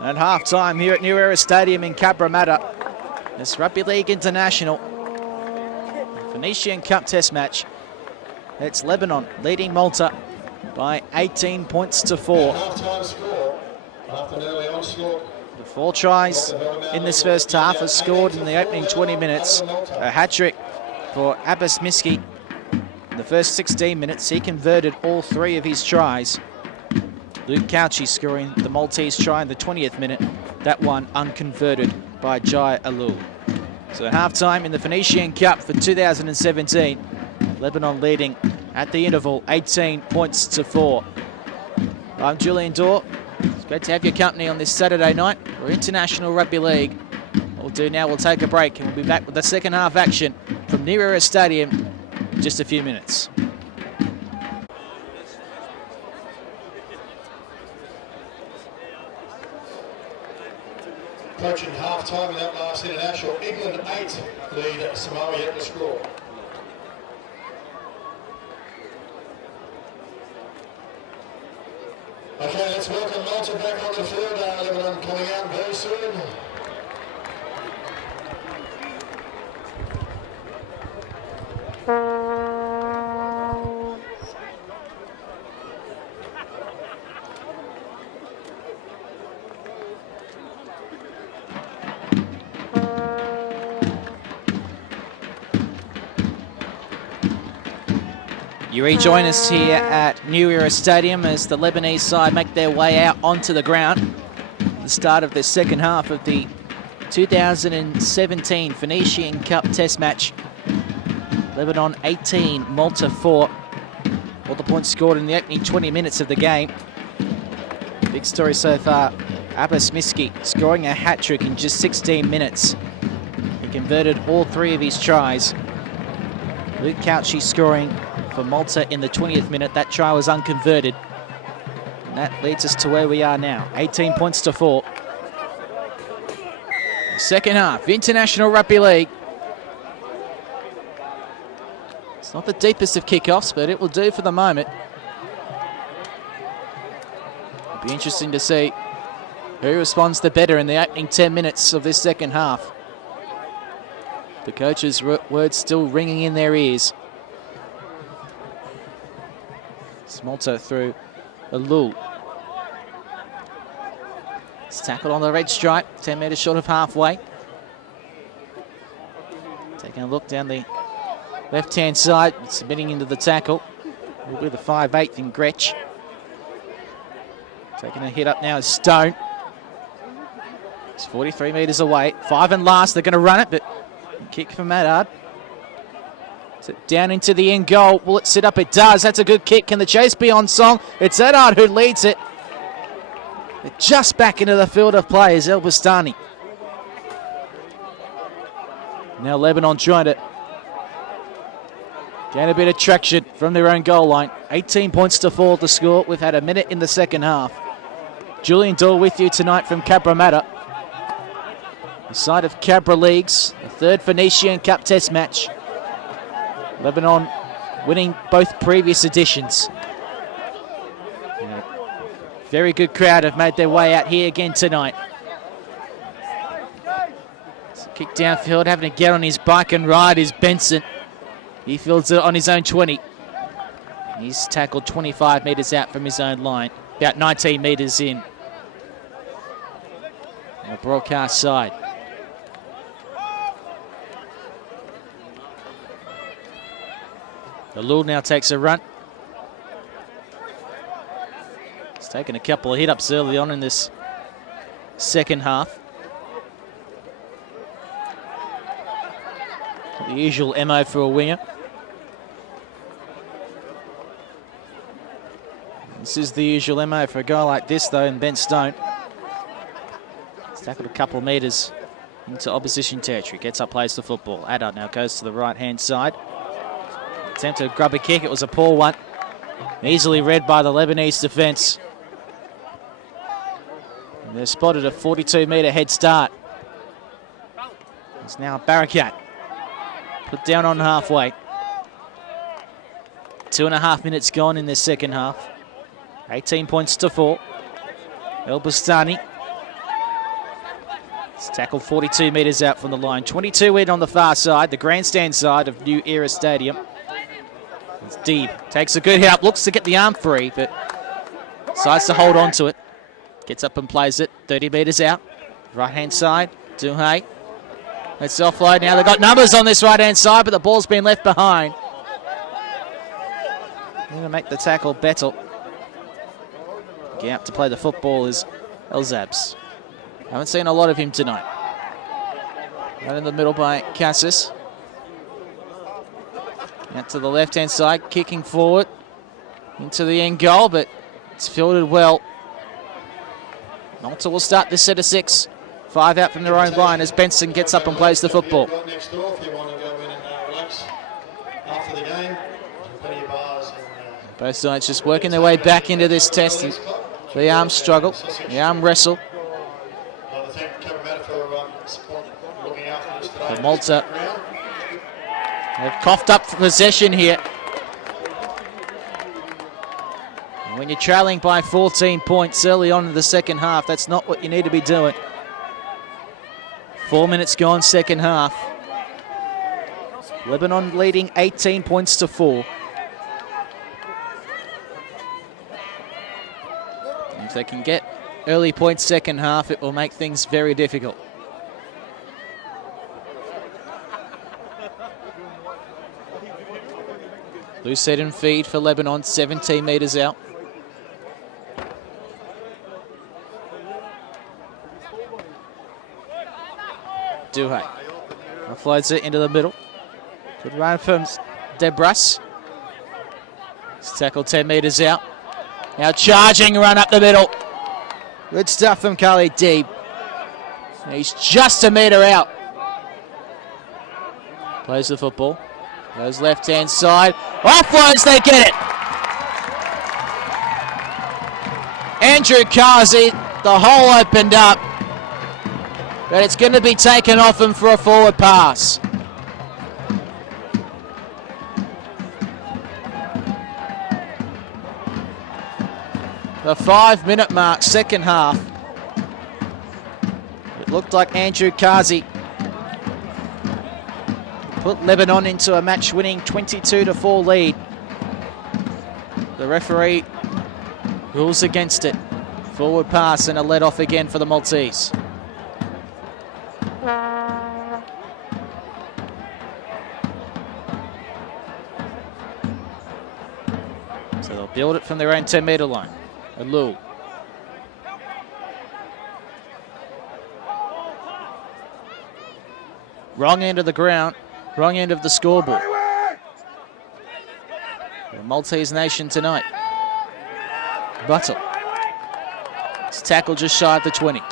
At half-time here at New Era Stadium in Cabramatta, this Rugby League International Phoenician Cup Test match. It's Lebanon leading Malta by 18 points to 4. The 4 tries in this first half are scored in the opening 20 minutes. A hat-trick for Abbas Miski. In the first 16 minutes, he converted all 3 of his tries. Luke Couchy scoring the Maltese try in the 20th minute. That one unconverted by Jai Alul. So half-time in the Phoenician Cup for 2017. Lebanon leading at the interval, 18 points to 4. I'm Julian Dorr. It's great to have your company on this Saturday night for International Rugby League. What we'll do now, we'll take a break and we'll be back with the second half action from New Era Stadium in just a few minutes. Approaching half-time in that last international. England 8 lead Samoa at the score. Okay, let's welcome Malta back on the field. Lebanon coming out very soon. You rejoin us here at New Era Stadium as the Lebanese side make their way out onto the ground. The start of the second half of the 2017 Phoenician Cup Test match. Lebanon 18, Malta 4. All the points scored in the opening 20 minutes of the game. Big story so far, Abbas Miski scoring a hat-trick in just 16 minutes. He converted all 3 of his tries. Luke Couchy scoring for Malta in the 20th minute. That try was unconverted. And that leads us to where we are now, 18 points to 4. Second half, International Rugby League. It's not the deepest of kickoffs, but it will do for the moment. It'll be interesting to see who responds the better in the opening 10 minutes of this second half. The coach's words still ringing in their ears. It's Malta through Alul. It's tackled on the red stripe, 10 metres short of halfway. Taking a look down the left-hand side, submitting into the tackle. Will be the 5'8" in Gretsch. Taking a hit up now is Stone. It's 43 metres away. 5 and last, they're going to run it, but kick from Madad. Down into the end goal. Will it sit up? It does. That's a good kick. Can the chase be on song? It's Eddard who leads it. They're just back into the field of play is El Bustani. Now Lebanon trying to gain a bit of traction from their own goal line. 18 points to 4 the score. We've had a minute in the second half. Julian Dorr with you tonight from Cabramatta. The side of Cabra Leagues, the third Phoenician Cup Test match. Lebanon winning both previous editions. Very good crowd have made their way out here again tonight. Kick downfield, having to get on his bike and ride is Benson. He fields it on his own 20. He's tackled 25 metres out from his own line, about 19 metres in. On the broadcast side. The Lul now takes a run. He's taken a couple of hit-ups early on in this second half. The usual MO for a winger. This is the usual MO for a guy like this, though, in Ben Stone. He's tackled a couple of metres into opposition territory. Gets up, plays the football. Adad now goes to the right-hand side. Attempt to grab a kick. It was a poor one. Easily read by the Lebanese defence. They're spotted a 42-metre head start. It's now Barakat. Put down on halfway. 2.5 minutes gone in this second half. 18 points to 4. El Bustani. It's tackled 42 metres out from the line. 22 in on the far side, the grandstand side of New Era Stadium. It's deep. Takes a good hit up. Looks to get the arm free, but decides to hold on to it. Gets up and plays it. 30 metres out. Right-hand side. Duhay. It's offload now. They've got numbers on this right-hand side, but the ball's been left behind. Going to make the tackle, Bettel. Getting up to play the football is Elzabs. Haven't seen a lot of him tonight. Right in the middle by Cassis. Out to the left-hand side, kicking forward into the end goal, but it's fielded well. Malta will start this set of 6. 5 out from their own line as Benson gets up and plays the football. Next door if you want to go in and relax after the game. Plenty of bars. Both sides just working their way back into this test. And the arm struggle, the arm wrestle. For Malta, they've coughed up for possession here. And when you're trailing by 14 points early on in the second half, that's not what you need to be doing. 4 minutes gone, second half. Lebanon leading 18 points to 4. If they can get early points second half, it will make things very difficult. Loose head and feed for Lebanon, 17 metres out. Duhay offloads it into the middle. Good run from Debras. It's tackled 10 metres out. Now charging run up the middle. Good stuff from Khalid Deeb. He's just a metre out. Plays the football. Goes left-hand side. Offloads, they get it. Andrew Kazi, the hole opened up. But it's going to be taken off him for a forward pass. The 5-minute mark, second half. It looked like Andrew Kazi put Lebanon into a match-winning 22-4 lead. The referee rules against it. Forward pass and a let-off again for the Maltese. So they'll build it from their own 10-metre line. Alou. Wrong end of the ground, wrong end of the scoreboard. The Maltese nation tonight. Buttle. It's tackled just shy of the 20.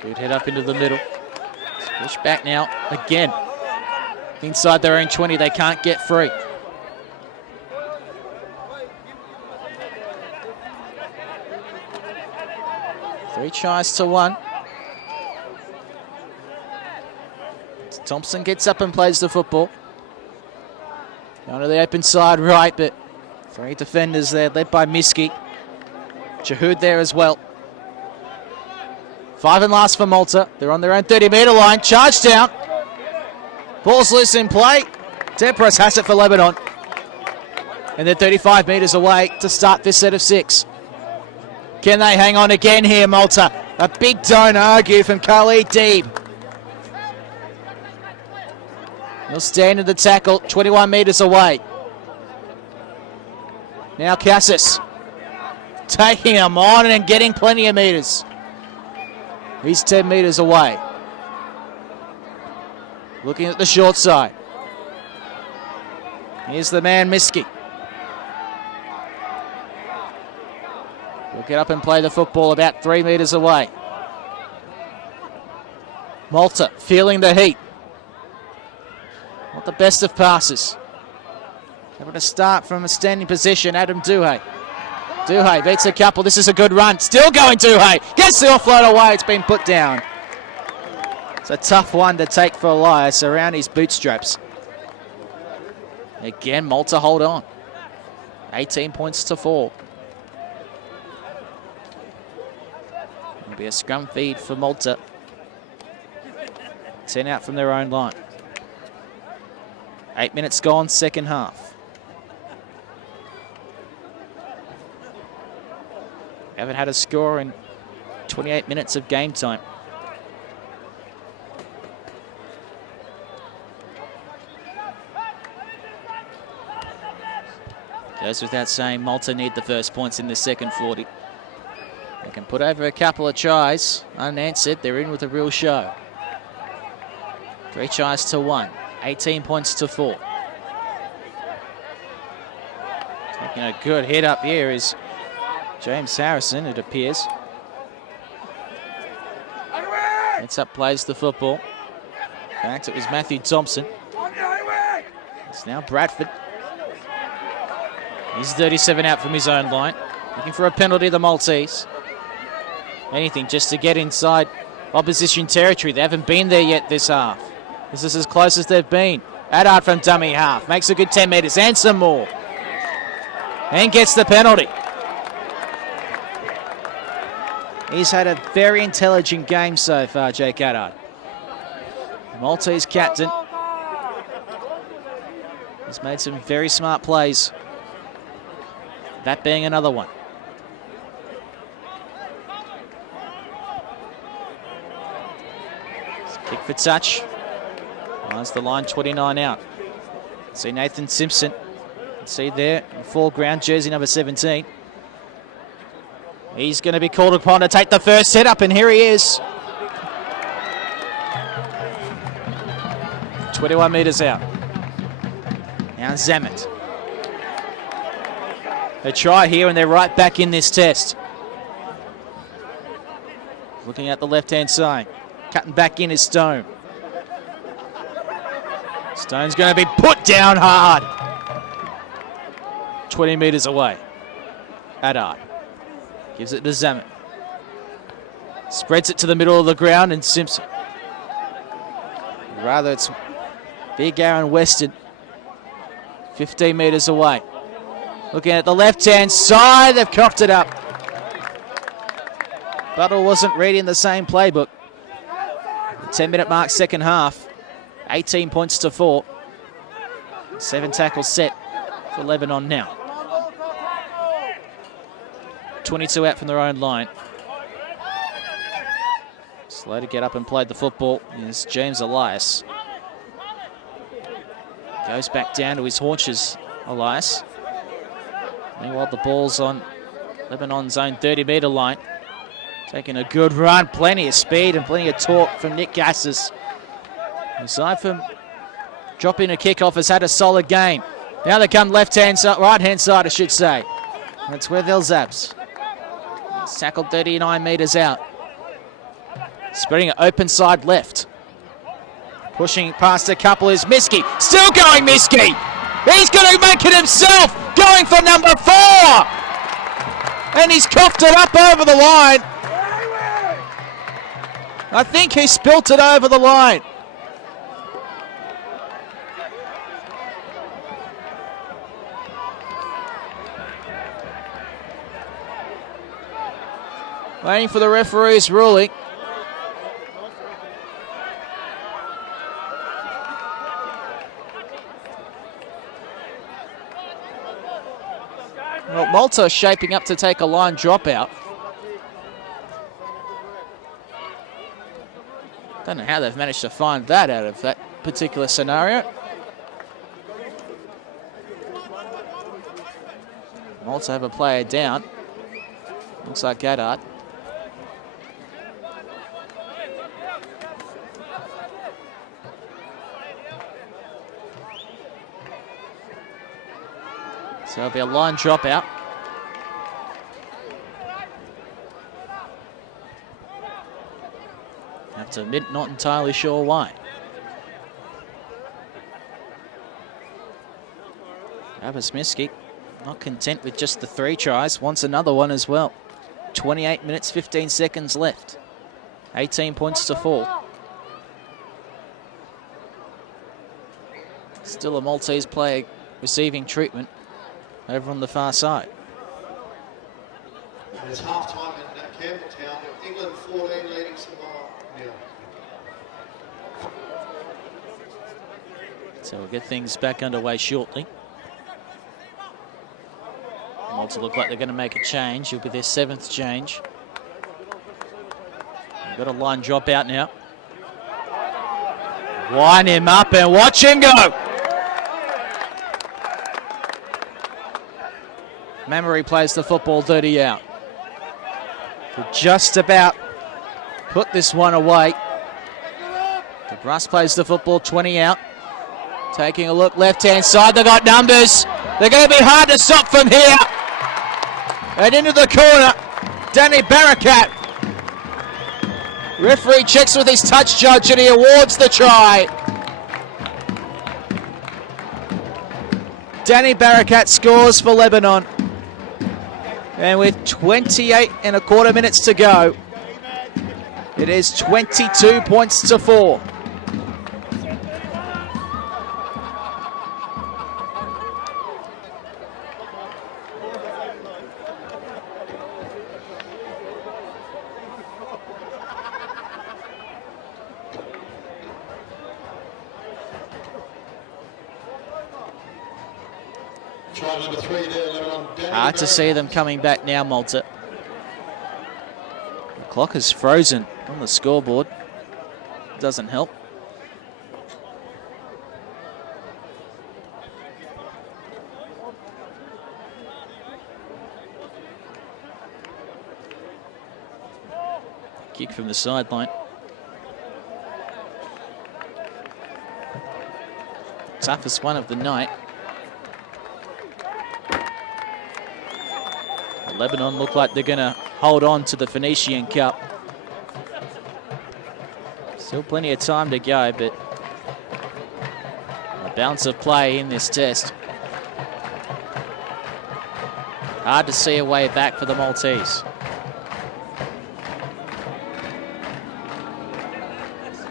Good head up into the middle. Push back now, again. Inside their own 20, they can't get free. Three tries to 1. Thompson gets up and plays the football. Down to the open side right, but 3 defenders there, led by Miski. Jahood there as well. 5 and last for Malta. They're on their own 30-metre line. Charge down. Ball's loose in play. Debras has it for Lebanon. And they're 35 metres away to start this set of 6. Can they hang on again here, Malta? A big don't argue from Khalid Deeb. He'll stand in the tackle, 21 metres away. Now Cassis taking him on and getting plenty of metres. He's 10 metres away. Looking at the short side. Here's the man, Miski. Will get up and play the football about 3 metres away. Malta feeling the heat. Not the best of passes. Having to start from a standing position, Adam Duhay. Duhay beats a couple. This is a good run. Still going Duhay. Gets the offload away. It's been put down. It's a tough one to take for Elias around his bootstraps. Again, Malta hold on. 18 points to 4. It'll be a scrum feed for Malta. 10 out from their own line. 8 minutes gone, second half. Haven't had a score in 28 minutes of game time. Goes without saying, Malta need the first points in the second 40. They can put over a couple of tries unanswered. They're in with a real show. 3 tries to 1. 18 points to 4. Taking a good hit up here is James Harrison, it appears. Gets up, plays the football. In fact, it was Matthew Thompson. It's now Bradford. He's 37 out from his own line. Looking for a penalty, the Maltese. Anything just to get inside opposition territory. They haven't been there yet this half. This is as close as they've been. Adard from dummy half. Makes a good 10 metres and some more. And gets the penalty. He's had a very intelligent game so far, Jake Adard. The Maltese captain has made some very smart plays. That being another one. Kick for touch. Lines the line, 29 out. See Nathan Simpson. See there, in the foreground, jersey number 17. He's going to be called upon to take the first set up, and here he is. 21 metres out. Now Zamet. A try here, and they're right back in this test. Looking at the left-hand side. Cutting back in is Stone. Stone's going to be put down hard. 20 metres away. Adard gives it to Zamet. Spreads it to the middle of the ground, and Simpson. Rather, it's Big Aaron Weston. 15 metres away. Looking at the left-hand side, they've cocked it up. Buttle wasn't reading the same playbook. The 10-minute mark, second half. 18 points to 4. 7 tackles set for Lebanon now. 22 out from their own line. Slow to get up and play the football is James Elias. Goes back down to his haunches, Elias. Meanwhile, the ball's on Lebanon's own 30-metre line. Taking a good run, plenty of speed and plenty of torque from Nick Gassis. Aside from dropping a kickoff, has had a solid game. Now they come left-hand side, right-hand side, I should say. That's where they'll Zaps. It's tackled 39 metres out. Spreading it open side left. Pushing past a couple is Miski. Still going Miski. He's going to make it himself. Going for number 4. And he's coughed it up over the line. I think he spilt it over the line. Waiting for the referee's ruling. Well, Malta shaping up to take a line dropout. Don't know how they've managed to find that out of that particular scenario. Malta have a player down. Looks like Gaddard. So it'll be a line dropout. Have to admit, not entirely sure why. Abasmiski not content with just the 3 tries, wants another one as well. 28 minutes, 15 seconds left. 18 points to 4. Still a Maltese player receiving treatment over on the far side. And it's half-time in Campbelltown. England 14 leading Samoa nil. So we'll get things back underway shortly. Malta look like they're going to make a change. It'll be their 7th change. They've got a line drop out now. Wind him up and watch him go. Mamory plays the football 30 out. Could just about put this one away. The Russ plays the football, 20 out. Taking a look left-hand side. They've got numbers. They're going to be hard to stop from here. And into the corner, Danny Barakat. Referee checks with his touch judge and he awards the try. Danny Barakat scores for Lebanon. And with 28 and a quarter minutes to go, it is 22 points to 4. Try number 3 there, Lebanon. Hard to see them coming back now, Malta. The clock is frozen on the scoreboard. Doesn't help. Kick from the sideline. Toughest one of the night. Lebanon look like they're going to hold on to the Phoenician Cup. Still plenty of time to go, but a bounce of play in this test. Hard to see a way back for the Maltese.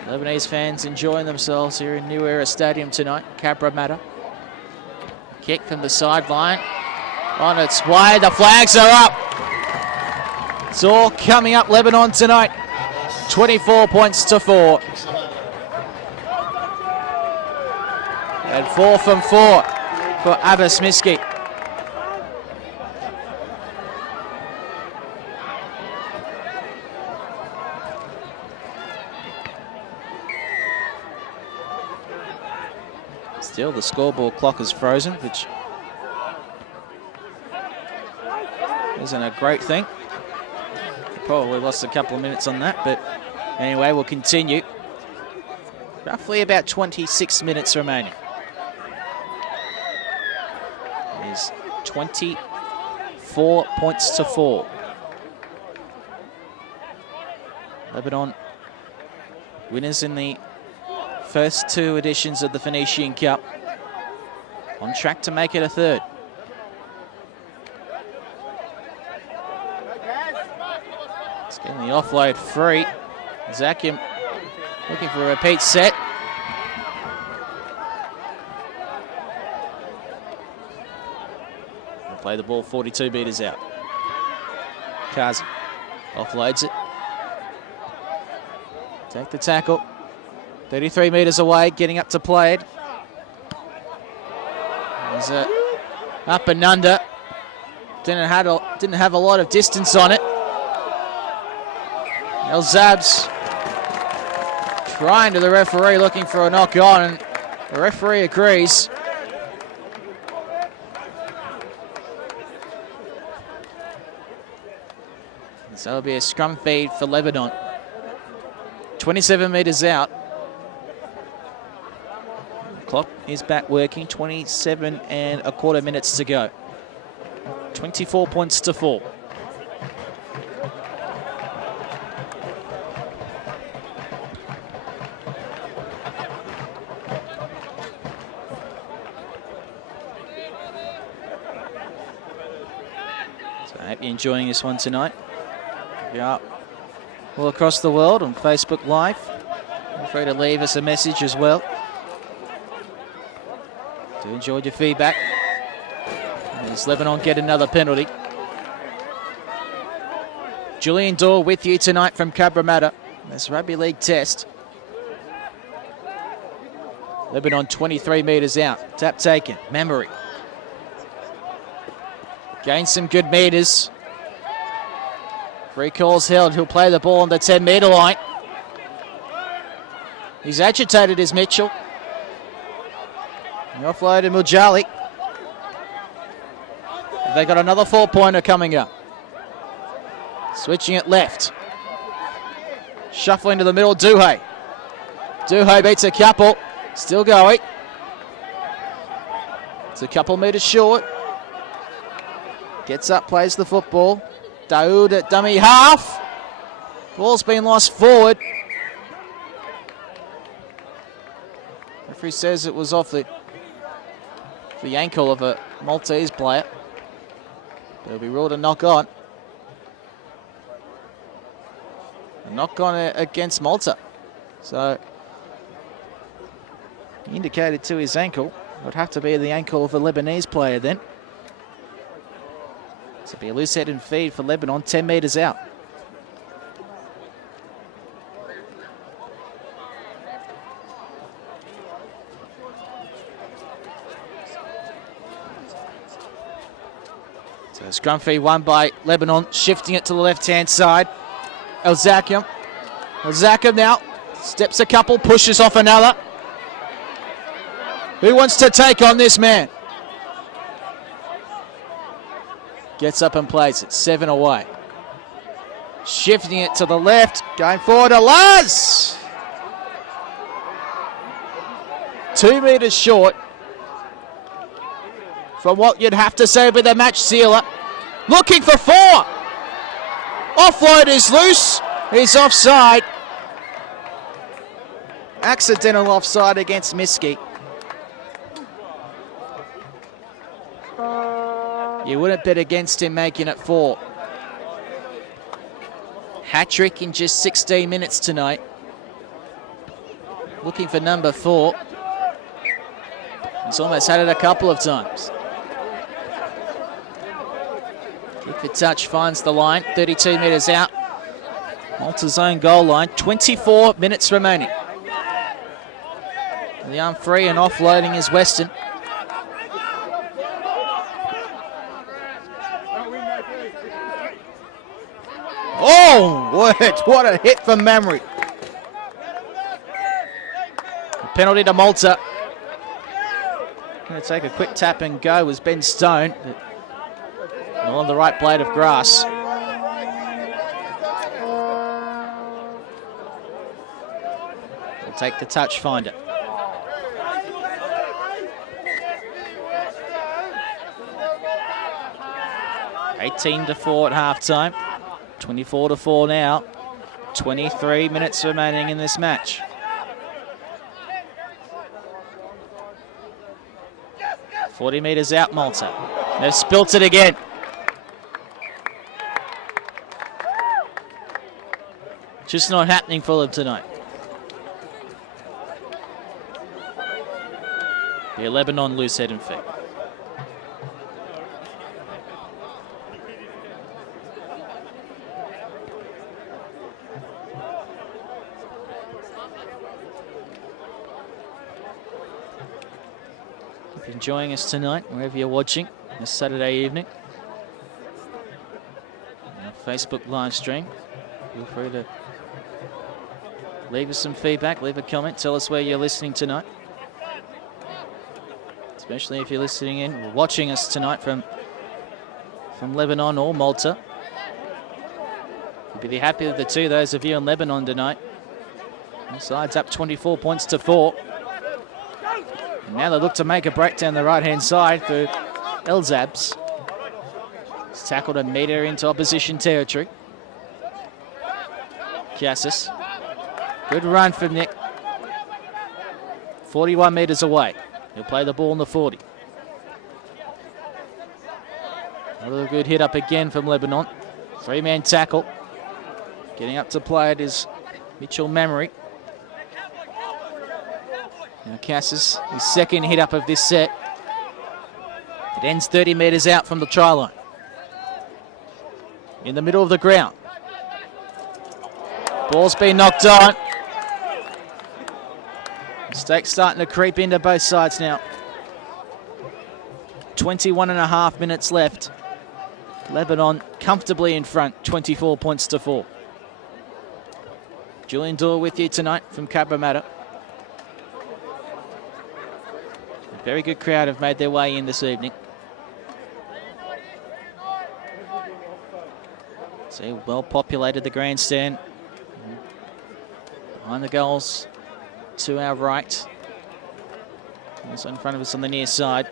Lebanese fans enjoying themselves here in New Era Stadium tonight, Cabramatta. Kick from the sideline. On its way, the flags are up. It's all coming up Lebanon tonight. 24 points to 4. And 4 from 4 for Abbas Miski. Still, the scoreboard clock is frozen, which isn't a great thing. Probably lost a couple of minutes on that, but anyway, we'll continue. Roughly about 26 minutes remaining. It is 24 points to 4. Lebanon winners in the first 2 editions of the Phoenician Cup. On track to make it a 3rd. Getting the offload free. Zakiam looking for a repeat set. They'll play the ball 42 metres out. Kazi offloads it. Take the tackle. 33 metres away, getting up to play it. There's a up and under. Didn't have a lot of distance on it. El Zabs trying to the referee, looking for a knock on, and the referee agrees. So it'll be a scrum feed for Lebanon. 27 metres out. The clock is back working, 27 and a quarter minutes to go. 24 points to 4. I hope you're enjoying this one tonight. We are all across the world on Facebook Live. Feel free to leave us a message as well. Do enjoy your feedback. As Lebanon get another penalty. Julian Dorr with you tonight from Cabramatta. This rugby league test. Lebanon 23 metres out. Tap taken. Memory. Gains some good metres. Free calls held. He'll play the ball on the 10-metre line. He's agitated, is Mitchell. Offload to Mujali. They got another 4-pointer coming up. Switching it left. Shuffling to the middle, Duhay. Duho beats a couple. Still going. It's a couple metres short. Gets up, plays the football. Daoud at dummy half. Ball's been lost forward. Referee says it was off the ankle of a Maltese player. It'll be ruled a knock on. A knock on against Malta. So, he indicated to his ankle. It would have to be the ankle of a Lebanese player then. So, it'll be a loose head and feed for Lebanon, 10 metres out. So, scrum feed won by Lebanon, shifting it to the left-hand side. El Zakim now steps a couple, pushes off another. Who wants to take on this man? Gets up and plays it, 7 away. Shifting it to the left, going forward, Alaz! 2 metres short from what you'd have to say with a match sealer. Looking for 4. Offload is loose. He's offside. Accidental offside against Miski. You wouldn't bet against him making it 4. Hat-trick in just 16 minutes tonight. Looking for number 4. He's almost had it a couple of times. Kick for touch finds the line, 32 metres out. Malta's own goal line, 24 minutes remaining. The arm free and offloading is Weston. Oh, what a hit from memory. A penalty to Malta. Going to take a quick tap and go was Ben Stone, but not on the right blade of grass. We'll take the touch finder. (18-4) at halftime. 24-4 now. 23 minutes remaining in this match. (40 metres out, Malta. They've spilt it again. Just not happening for them tonight. The Lebanon loose head and feet. If you're enjoying us tonight, wherever you're watching this Saturday evening, our Facebook live stream, feel free to leave us some feedback, leave a comment, tell us where you're listening tonight. Especially if you're listening in or watching us tonight from Lebanon or Malta. You'll be happy with the two, those of you in Lebanon tonight. The side's up 24 points to 4. And now they look to make a break down the right-hand side for El Zabs. He's tackled a metre into opposition territory. Cassis. Good run from Nick. 41 metres away. He'll play the ball in the 40. Another good hit up again from Lebanon. 3-man tackle. Getting up to play it is Mitchell Memory. Now Cassis, his second hit up of this set. It ends 30 metres out from the try line. In the middle of the ground. Ball's been knocked on. Mistakes starting to creep into both sides now. 21.5 minutes left. Lebanon comfortably in front, 24 points to 4. Julian Dorr with you tonight from Cabramatta. A very good crowd have made their way in this evening. See, well populated the grandstand. Behind the goals to our right. Also in front of us on the near side.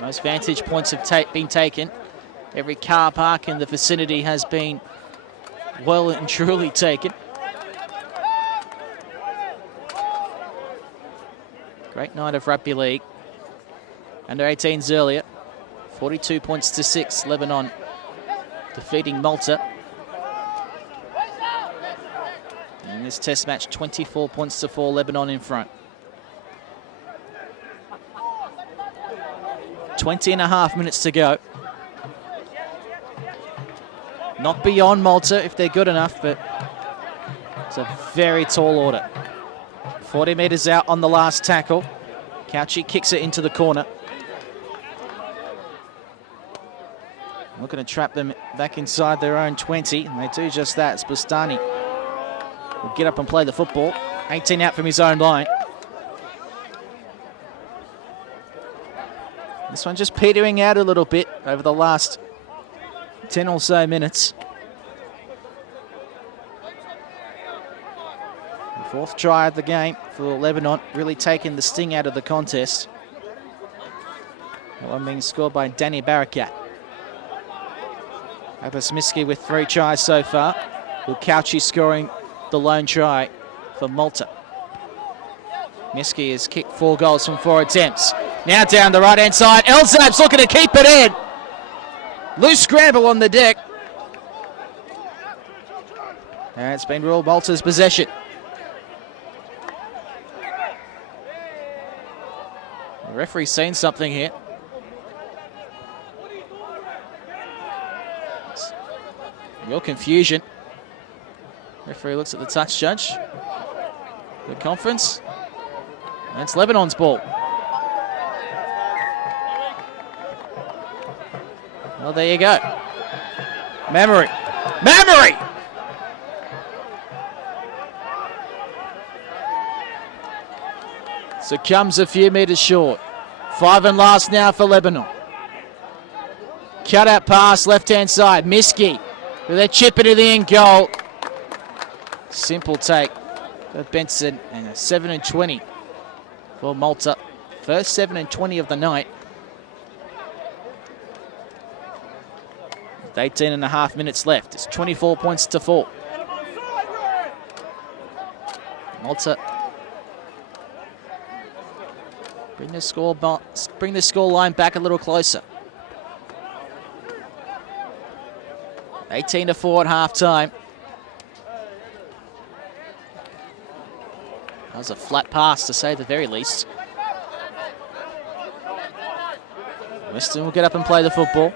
Most vantage points have been taken. Every car park in the vicinity has been well and truly taken. Great night of rugby league. Under 18s earlier. 42 points to 6. Lebanon defeating Malta. In this test match, 24 points to 4. Lebanon in front. 20.5 minutes to go. Not beyond Malta if they're good enough, but it's a very tall order. 40 metres out on the last tackle. Couchy kicks it into the corner. Looking to trap them back inside their own 20, and they do just that. As Bustani will get up and play the football. 18 out from his own line. This one just petering out a little bit over the last 10 or so minutes. The fourth try of the game for Lebanon, really taking the sting out of the contest. That one being scored by Danny Barakat. Abasmiski with 3 tries so far. Lukauchi scoring the lone try for Malta. Miski has kicked 4 goals from 4 attempts. Now down the right-hand side. Elzab's looking to keep it in. Loose scramble on the deck. And it's been ruled Malta's possession. The referee's seen something here. It's real confusion. Referee looks at the touch judge. The conference. And it's Lebanon's ball. Well, there you go. Memory. Memory! Succumbs a few metres short. 5 and last now for Lebanon. Cut out pass, left-hand side. Miski with a chip into the end goal. Simple take for Benson, and a 7 and 20 for Malta. First 7 and 20 of the night. 18.5 minutes left. It's 24 points to 4. Malta bring the score line back a little closer. 18 to 4 at half time. That was a flat pass, to say the very least. Weston will get up and play the football.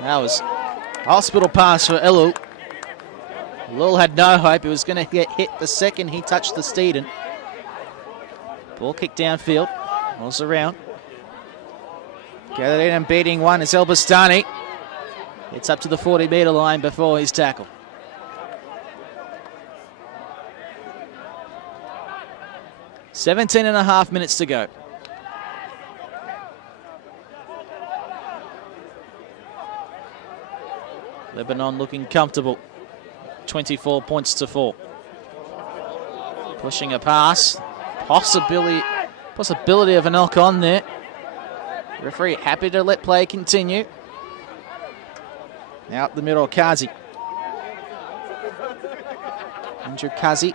That was a hospital pass for Elul. Elul had no hope. He was going to get hit the second he touched the Steeden. Ball kicked downfield. Rolls around. Gathered in and beating one is El Bustani. It's up to the 40-metre line before his tackle. "17.5 minutes to go. Lebanon looking comfortable. 24 points to 4. Pushing a pass. Possibility of a knock on there. Referee happy to let play continue. Now up the middle, Kazi. Andrew Kazi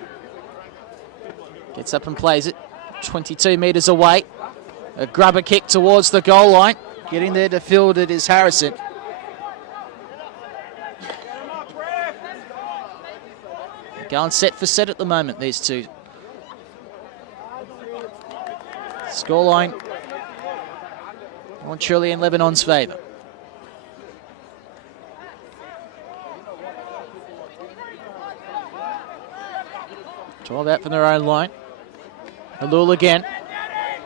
gets up and plays it. 22 metres away. A grubber kick towards the goal line. Getting there to field it is Harrison. Going set for set at the moment, these two. Scoreline truly in Lebanon's favour. Draw that from their own line. Alul again.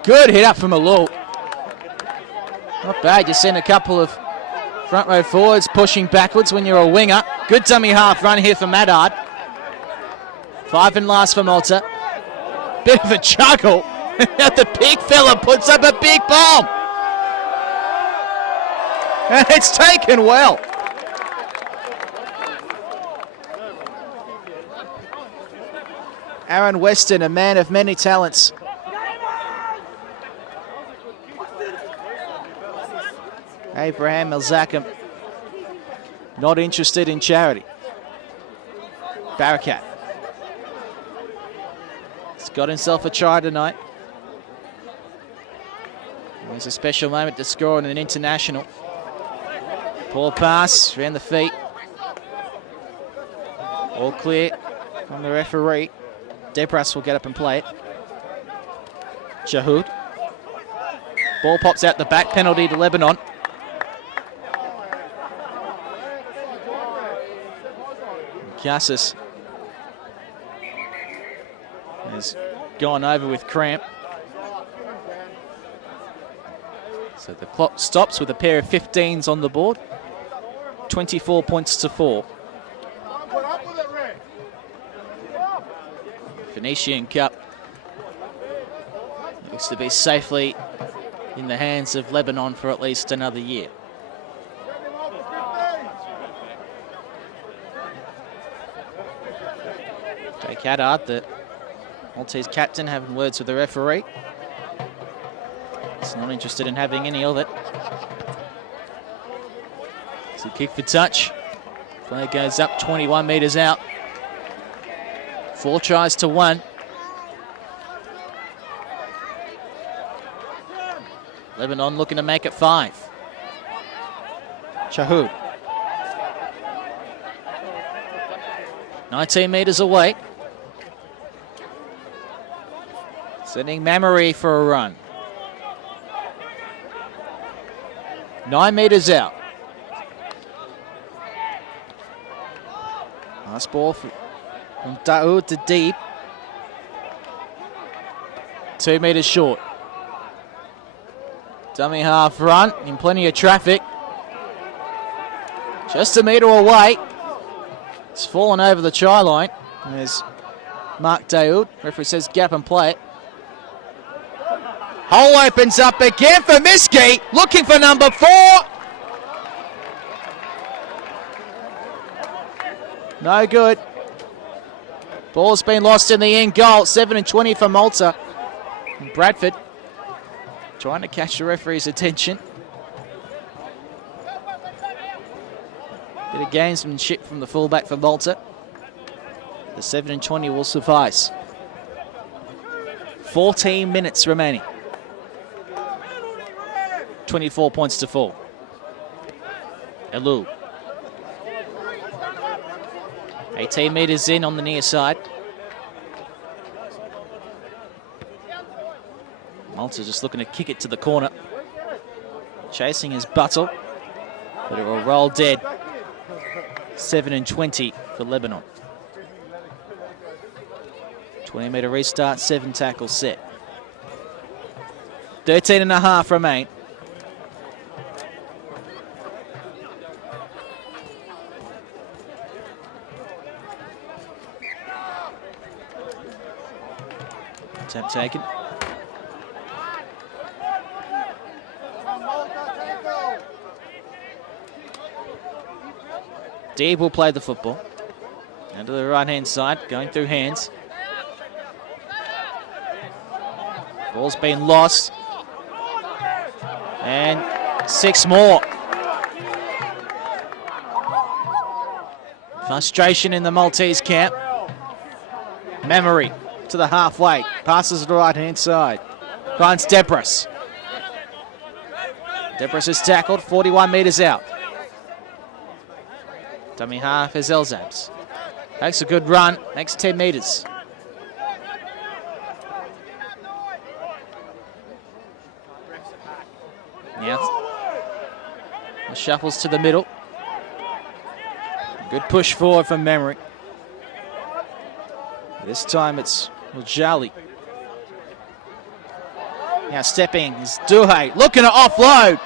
Good hit up from Alul. Not bad. You've seen a couple of front row forwards pushing backwards when you're a winger. Good dummy half run here for Madad. 5 and last for Malta. Bit of a chuckle. The big fella puts up a big bomb. And it's taken well. Aaron Weston, a man of many talents. Abraham Elzakim, not interested in charity. Barakat. He's got himself a try tonight. It's a special moment to score on an international. Poor pass, around the feet. All clear from the referee. Debras will get up and play it. Jahoud. Ball pops out the back, penalty to Lebanon. Cassis has gone over with cramp. So the clock stops with a pair of 15s on the board. 24 points to 4. Phoenician Cup looks to be safely in the hands of Lebanon for at least another year. Jake Haddard, the Maltese captain, having words with the referee. He's not interested in having any of it. It's a kick for touch. Play goes up 21 metres out. 4 tries to 1. Lebanon looking to make it 5. Chahoud. 19 metres away. Sending Mamery for a run. 9 metres out. Nice ball from Daoud to deep. 2 metres short. Dummy half run in plenty of traffic. Just a metre away. It's fallen over the try line. There's Mark Daoud. Referee says gap and play it. Hole opens up again for Miski, looking for number 4. No good. Ball's been lost in the end goal. 7-20 for Malta. And Bradford trying to catch the referee's attention. Bit of gamesmanship from the fullback for Malta. The 7-20 will suffice. 14 minutes remaining. 24 points to 4. Elul. 18 metres in on the near side. Malta just looking to kick it to the corner. Chasing his Buttle, but it will roll dead. 7-20 for Lebanon. 20-metre restart, 7 tackles set. 13.5 remain. Attempt taken. Deeb will play the football. Down to the right-hand side, going through hands. Ball's been lost. And 6 more. Frustration in the Maltese camp. Memory to the halfway. Passes to the right-hand side. Finds Debras. Debras is tackled, 41 metres out. Dummy half is Elzabs. Takes a good run, makes 10 metres. Now, shuffles to the middle. Good push forward from Memory. This time it's Jali. Now stepping is Duhay, looking to offload.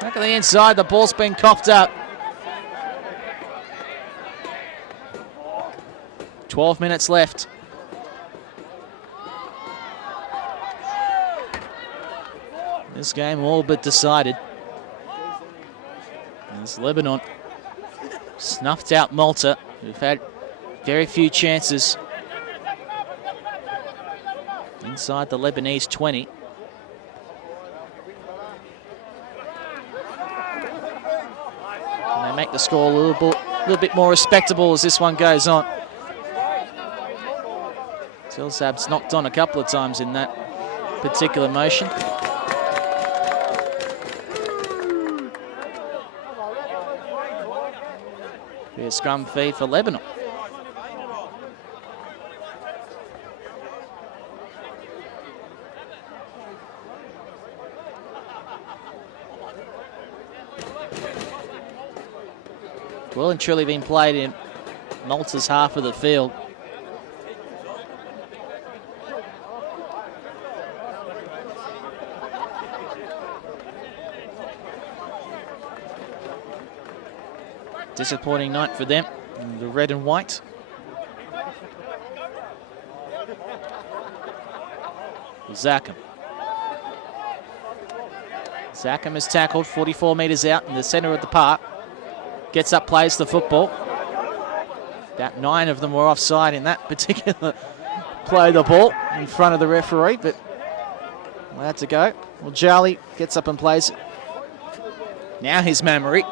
Back on the inside, the ball's been coughed up. 12 minutes left. This game all but decided. As Lebanon snuffed out Malta, who've had Very few chances inside the Lebanese 20. And they make the score a little bit more respectable as this one goes on. Tilsab's knocked on a couple of times in that particular motion. Be a scrum feed for Lebanon. Well and truly been played in Malta's half of the field. Disappointing night for them, the red and white. Zackham. Zackham is tackled 44 metres out in the centre of the park. Gets up, plays the football. About 9 of them were offside in that particular play the ball in front of the referee, but allowed to go. Well, Jali gets up and plays it. Now here's Mamari.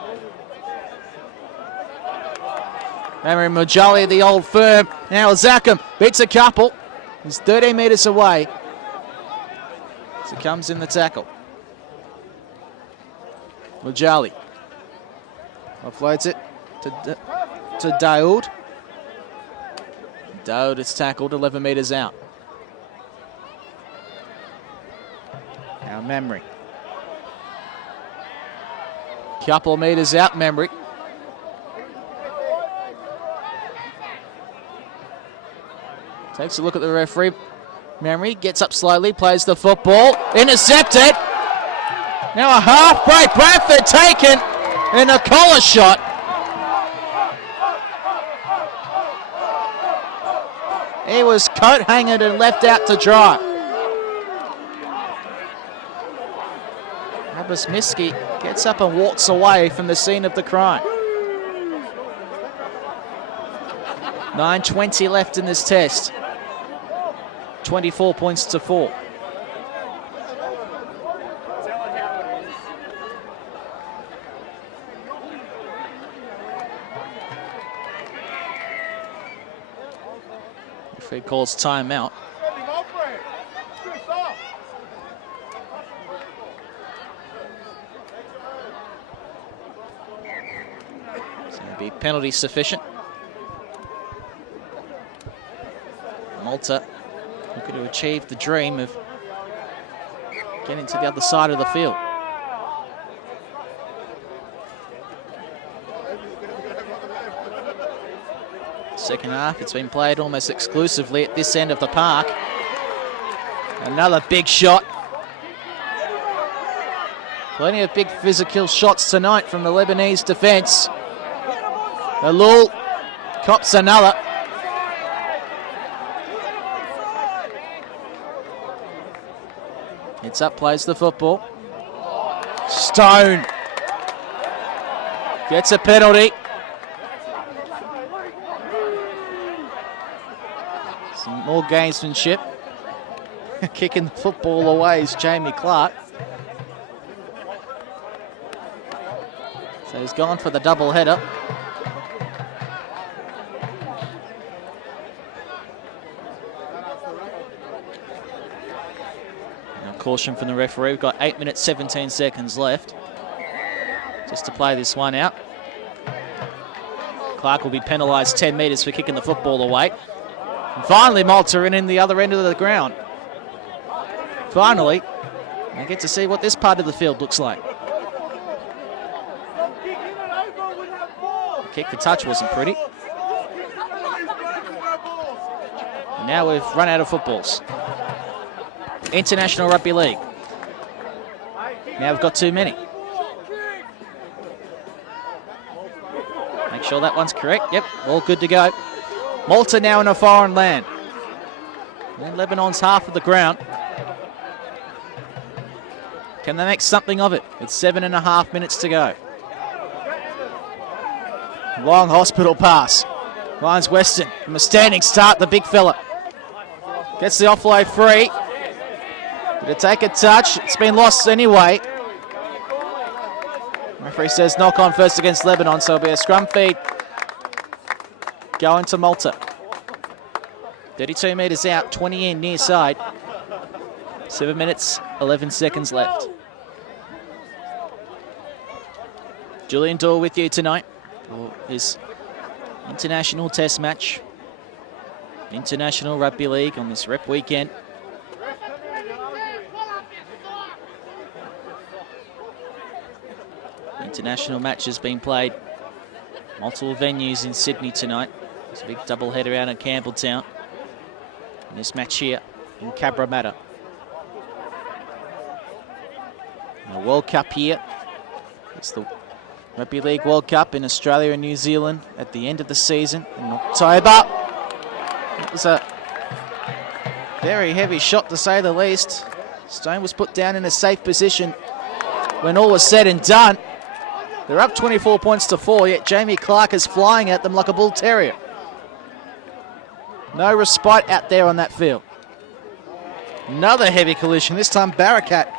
Mamari Mujali, the old firm. Now Zackham beats a couple. He's 13 metres away. So comes in the tackle. Mujali offloads it to Daoud. Daoud is tackled 11 metres out. Now Mamari. Couple of metres out, Mamari. Takes a look at the referee. Mamari gets up slowly, plays the football. Intercepted. Now a half-break. Bradford taken in a collar shot. He was coat-hanged and left out to dry. Abbas Miski gets up and walks away from the scene of the crime. 9:20 left in this test. 24 points to 4. Referee calls timeout. So it'll be penalty sufficient. Malta looking to achieve the dream of getting to the other side of the field. Second half, it's been played almost exclusively at this end of the park. Another big shot. Plenty of big physical shots tonight from the Lebanese defence. Alul cops another. It's up, plays the football. Stone gets a penalty. Some more gamesmanship. Kicking the football away is Jamie Clark. So he's gone for the double header. Caution from the referee. We've got 8 minutes 17 seconds left just to play this one out. Clark will be penalised 10 metres for kicking the football away. And finally Malta in the other end of the ground. Finally, I get to see what this part of the field looks like. The kick, the touch wasn't pretty. And now we've run out of footballs. International Rugby League. Now we've got too many. Make sure that one's correct. Yep, all good to go. Malta now in a foreign land. And Lebanon's half of the ground. Can they make something of it? It's 7.5 minutes to go. Long hospital pass. Finds Weston from a standing start, the big fella. Gets the offload free. Did it take a touch? It's been lost anyway. Referee says knock on first against Lebanon, so it'll be a scrum feed going to Malta. 32 metres out, 20 in near side. 7 minutes, 11 seconds left. Julian Dorr with you tonight for his international test match. International Rugby League on this rep weekend. International match has been played multiple venues in Sydney tonight. There's a big doubleheader out at Campbelltown. And this match here in Cabramatta. The World Cup here. It's the Rugby League World Cup in Australia and New Zealand at the end of the season in October. It was a very heavy shot, to say the least. Stone was put down in a safe position when all was said and done. They're up 24 points to 4, yet Jamie Clark is flying at them like a bull terrier. No respite out there on that field. Another heavy collision, this time Barakat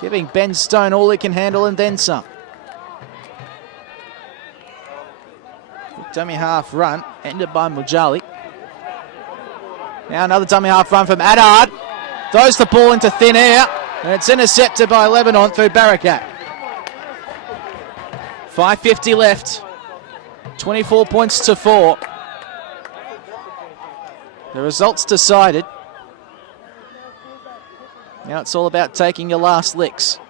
giving Ben Stone all he can handle and then some. Dummy half run, ended by Mujali. Now another dummy half run from Adard. Throws the ball into thin air, and it's intercepted by Lebanon through Barakat. 5:50 left, 24 points to 4. The result's decided. Now it's all about taking your last licks.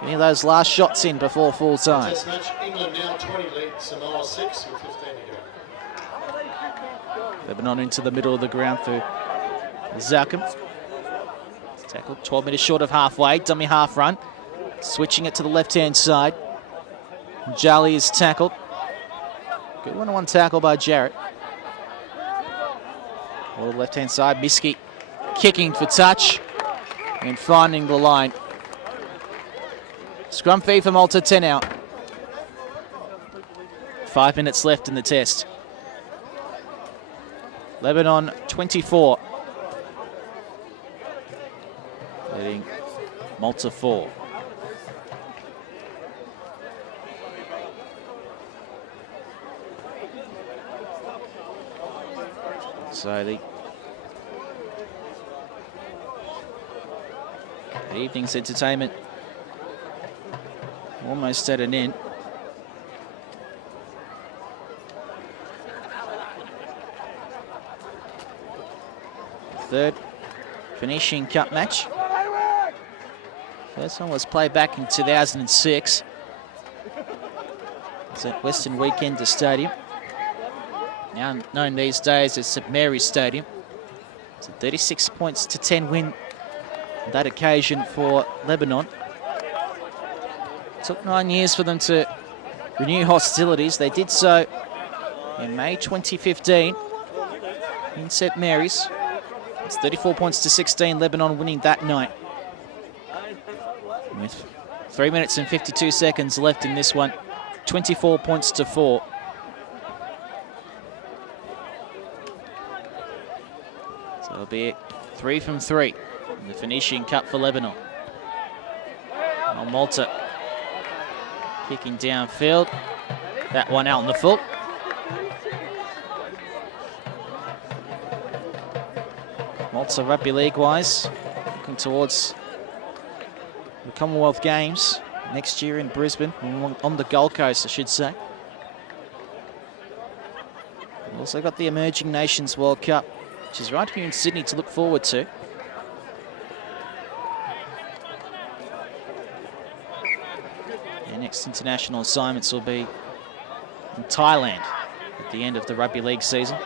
Getting those last shots in before full time. Test match, England now 20 lead, Samoa 6 with 15 to go. Lebanon into the middle of the ground through Zarkum. Tackled 12 metres short of halfway, dummy half run. Switching it to the left-hand side. Jali is tackled. Good one-on-one tackle by Jarrett. All the left-hand side, Miski kicking for touch and finding the line. Scrum feed for Malta, 10 out. 5 minutes left in the test. Lebanon 24. Leading Malta 4. So the evening's entertainment almost at an end. Third Phoenician Cup match. First one was played back in 2006. It's at Western Weekender Stadium, now known these days as St Mary's Stadium. It's a 36 points to 10 win on that occasion for Lebanon. It took 9 years for them to renew hostilities. They did so in May 2015 in St Mary's. It's 34 points to 16, Lebanon winning that night. With 3 minutes and 52 seconds left in this one, 24 points to 4. So it'll be 3 from 3 in the Phoenician Cup for Lebanon. Now Malta kicking downfield. That one out in the full. Malta Rugby League-wise, looking towards the Commonwealth Games next year in Brisbane, on the Gold Coast, I should say. We've also got the Emerging Nations World Cup, which is right here in Sydney to look forward to. Their next international assignments will be in Thailand at the end of the Rugby League season.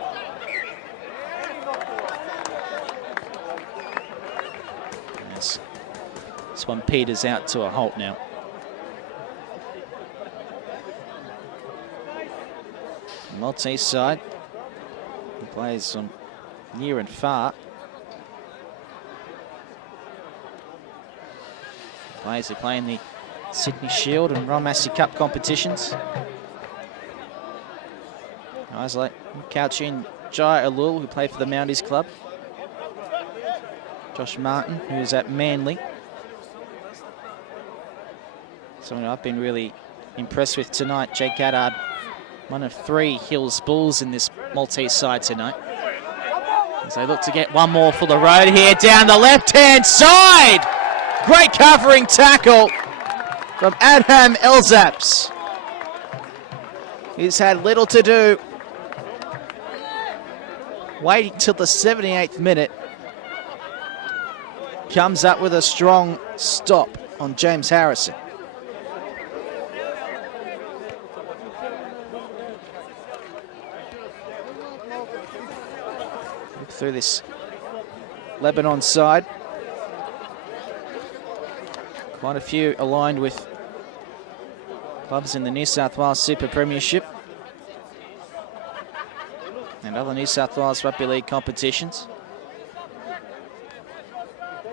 This one peters out to a halt now. Maltese side, he plays on near and far. Players who play in the Sydney Shield and Ron Massey Cup competitions. Guys like Kauchin Jai Alul, who played for the Mounties club. Josh Martin, who's at Manly. Someone I've been really impressed with tonight. Jake Gaddard, one of 3 Hills Bulls in this Maltese side tonight. As they look to get one more for the road here down the left-hand side. Great covering tackle from Adham Elzaps. He's had little to do. Waiting till the 78th minute. Comes up with a strong stop on James Harrison. Look through this Lebanon side. Quite a few aligned with clubs in the New South Wales Super Premiership and other New South Wales Rugby League competitions.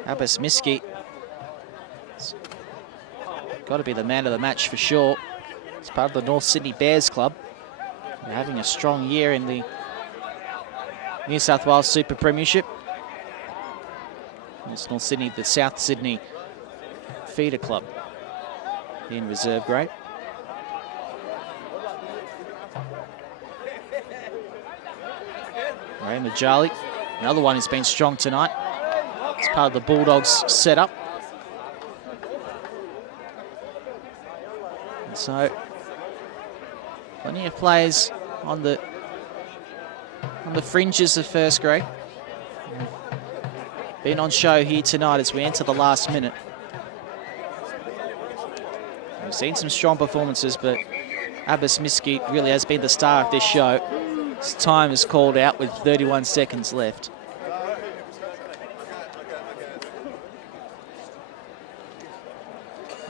Abbas Miski got to be the man of the match for sure. It's part of the North Sydney Bears club. They're having a strong year in the New South Wales Super Premiership. It's North Sydney, the South Sydney feeder club in reserve grade. Ray Majali, another one who's been strong tonight. It's part of the Bulldogs setup. And so, plenty of players on the fringes of first grade. Been on show here tonight as we enter the last minute. We've seen some strong performances, but Abbas Miski really has been the star of this show. His time is called out with 31 seconds left.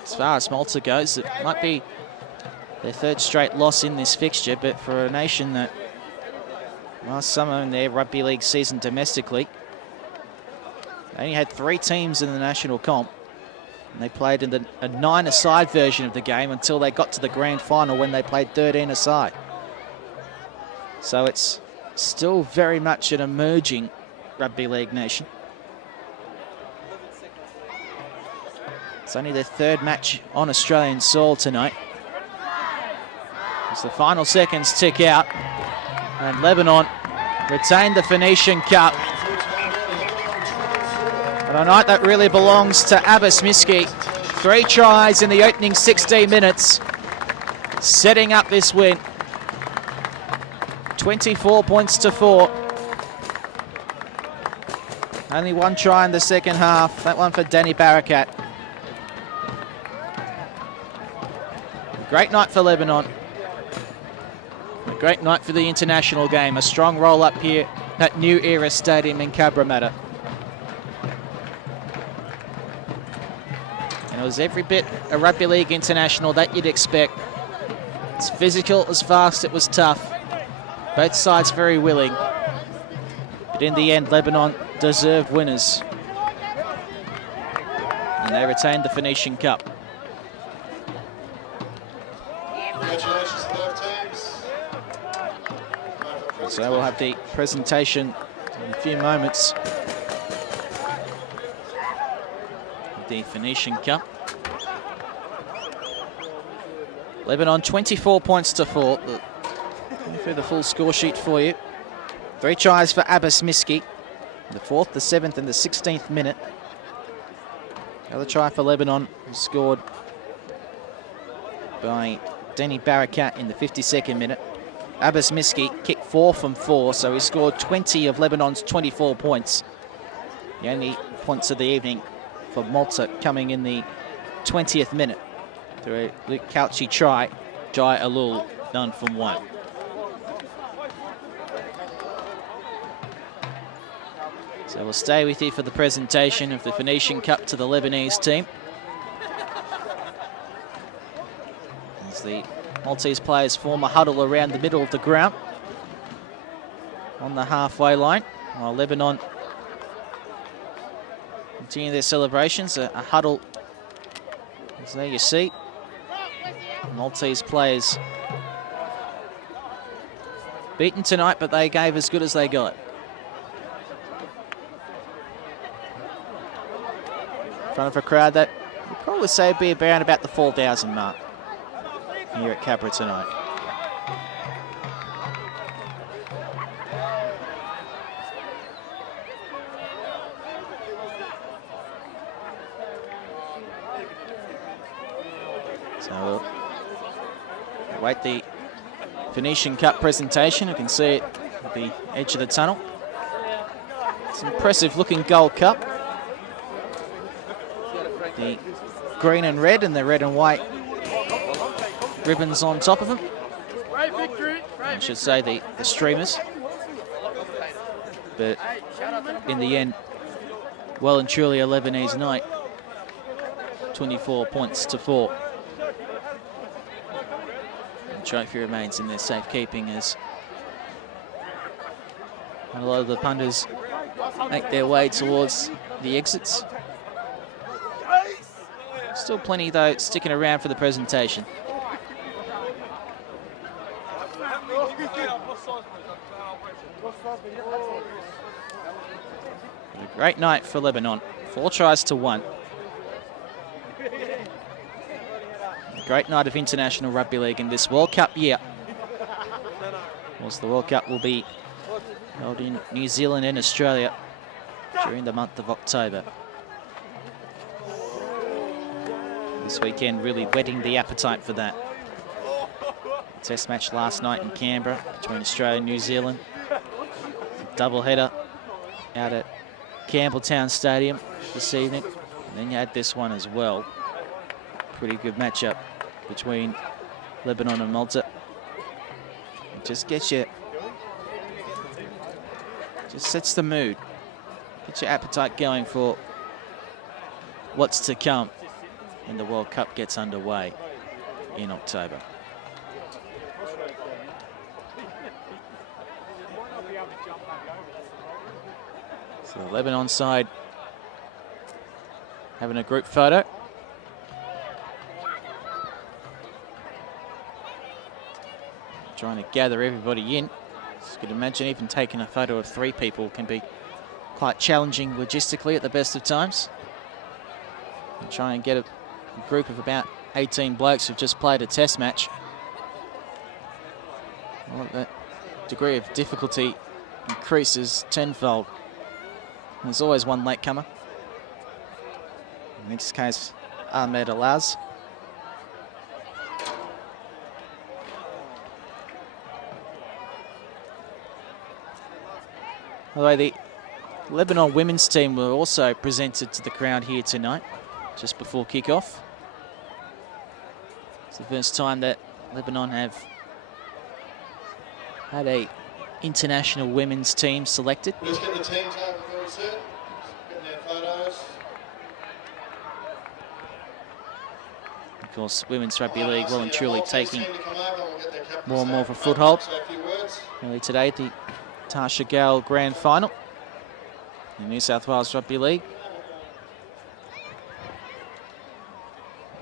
As far as Malta goes, it might be their 3rd straight loss in this fixture, but for a nation that last summer in their rugby league season domestically, they only had 3 teams in the national comp, and they played in a 9-a-side version of the game until they got to the grand final when they played 13-a-side. So it's still very much an emerging rugby league nation. It's only their 3rd match on Australian soil tonight. As the final seconds tick out, and Lebanon retain the Phoenician Cup. But a night that really belongs to Abbas Miski. 3 tries in the opening 16 minutes, setting up this win. 24 points to 4. Only 1 try in the second half. That one for Danny Barakat. Great night for Lebanon. A great night for the international game. A strong roll up here at New Era Stadium in Cabramatta. And it was every bit a rugby league international that you'd expect. It's physical, it was fast, it was tough. Both sides very willing. But in the end, Lebanon deserved winners. And they retained the Phoenician Cup. Congratulations to both teams. So we'll have the presentation in a few moments. The Phoenician Cup. Lebanon 24 points to 4. Through the full score sheet for you. 3 tries for Abbas Miski. The 4th, the 7th and the 16th minute. The other try for Lebanon was scored by Danny Barakat in the 52nd minute. Abbas Miski kicked 4 from 4, so he scored 20 of Lebanon's 24 points. The only points of the evening for Malta coming in the 20th minute through a Luke Couchy try. Jai Alul none from 1. So we'll stay with you for the presentation of the Phoenician Cup to the Lebanese team. As the Maltese players form a huddle around the middle of the ground on the halfway line, while Lebanon continue their celebrations. A huddle, as there you see, Maltese players Beaten tonight, but they gave as good as they got. In front of a crowd that would probably say would be around about the 4,000 mark here at Capra tonight. So we'll await the Phoenician Cup presentation. You can see it at the edge of the tunnel. It's an impressive looking gold cup. The green and red and the red and white ribbons on top of them. I should say the streamers. But in the end, well and truly a Lebanese night. 24 points to 4. The trophy remains in their safekeeping as a lot of the punters make their way towards the exits. Still plenty, though, sticking around for the presentation. A great night for Lebanon. 4 tries to 1. A great night of international rugby league in this World Cup year. Of course, the World Cup will be held in New Zealand and Australia during the month of October. This weekend really whetting the appetite for that. A test match last night in Canberra between Australia and New Zealand. A doubleheader out at Campbelltown Stadium this evening. And then you had this one as well. Pretty good matchup between Lebanon and Malta. It just gets you, just sets the mood. Gets your appetite going for what's to come when the World Cup gets underway in October. So the Lebanon side having a group photo. Trying to gather everybody in. As you can imagine, even taking a photo of 3 people can be quite challenging logistically at the best of times. And try and get a group of about 18 blokes who've just played a test match. Well, that degree of difficulty increases tenfold. There's always one latecomer. In this case, Ahmed Alaz. Although the Lebanon women's team were also presented to the crowd here tonight, just before kick-off. It's the first time that Lebanon have had a international women's team selected. Let's get the teams over very soon. Getting their photos. Of course, women's rugby league well and truly taking more and more of a foothold. Early today, the Tasha Gale Grand Final in New South Wales Rugby League.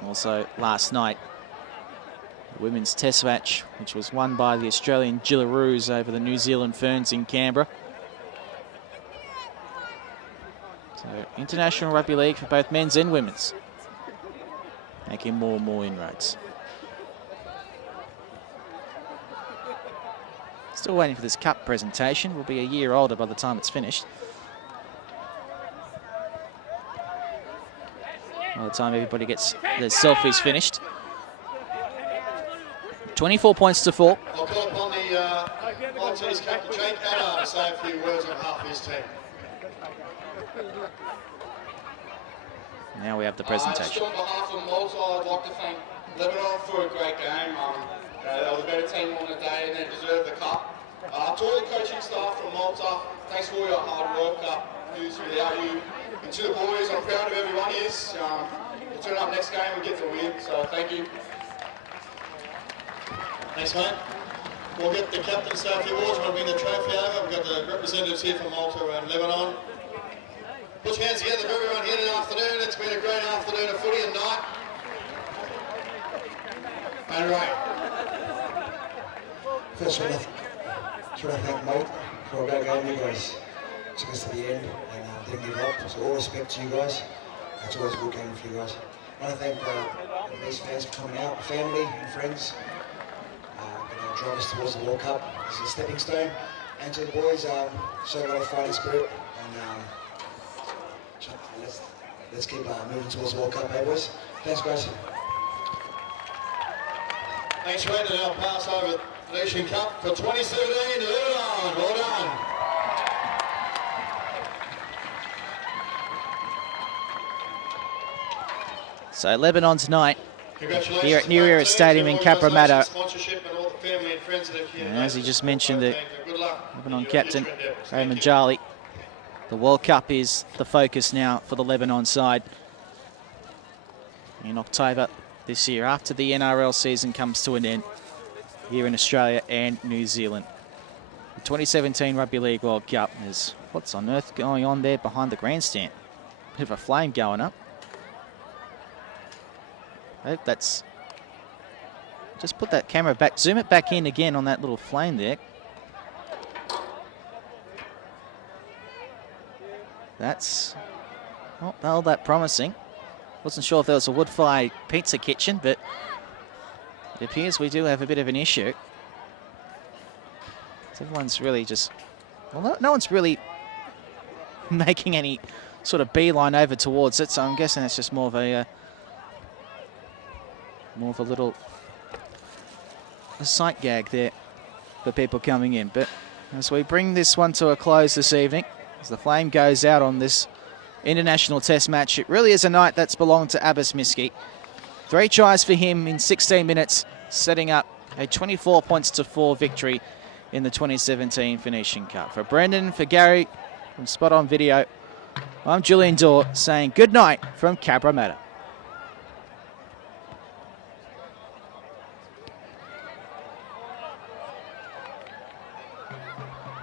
Also last night, the women's test match, which was won by the Australian Gillaroos over the New Zealand Ferns in Canberra. So international rugby league for both men's and women's, making more and more inroads. Still waiting for this cup presentation. Will be a year older by the time it's finished. By the time everybody gets their selfies finished. 24 points to 4. I'll call upon the Maltese captain, Jake Adar, to say a few words on behalf of his team. Now we have the presentation. Just on behalf of Malta, I'd like to thank Lebanon for a great game. They were the better team on the day and they deserve the cup. To all the coaching staff from Malta, thanks for all your hard work. Without you, and to the boys, I'm proud of everyone here. We'll turn up next game, we'll get the win, so thank you. Thanks, mate. We'll get the captain's trophy awards. We'll bring the trophy over. We've got the representatives here from Malta and Lebanon. Put your hands together for everyone here this afternoon. It's been a great afternoon of footy and night. And right. First of all, Just want to thank Malta for a great game. You guys took us to the end and didn't give up. So all respect to you guys. It's always a good game for you guys. I want to thank these fans for coming out, family and friends. Drive us towards the World Cup. This is a stepping stone. And to the boys, show a lot of fighting spirit. And let's keep moving towards the World Cup, eh, boys? Thanks, guys. Thanks, Red, and I'll pass over the Nation Cup for 2017 to Lebanon. Well done. So Lebanon tonight Congratulations here at New Era Stadium in Cabramatta. Sponsorship and all the family and friends that have here. And as he just mentioned, the Good luck. Lebanon in your captain, future endeavours. Ray Thank you. Majali. The World Cup is the focus now for the Lebanon side in October this year, after the NRL season comes to an end here in Australia and New Zealand. The 2017 Rugby League World Cup is what's on earth going on there behind the grandstand. Bit of a flame going up. I hope that's... Just put that camera back, zoom it back in again on that little flame there. That's not all that promising. Wasn't sure if there was a wood-fired pizza kitchen, but it appears we do have a bit of an issue. So everyone's really just... Well, no one's really making any sort of beeline over towards it, so I'm guessing it's just more of a little sight gag there for people coming in. But as we bring this one to a close this evening, as the flame goes out on this international test match, it really is a night that's belonged to Abbas Miski. 3 tries for him in 16 minutes, setting up a 24 points to 4 victory in the 2017 Phoenician Cup. For Brendan, for Gary, from Spot On Video, I'm Julian Dorr saying good night from Cabramatta.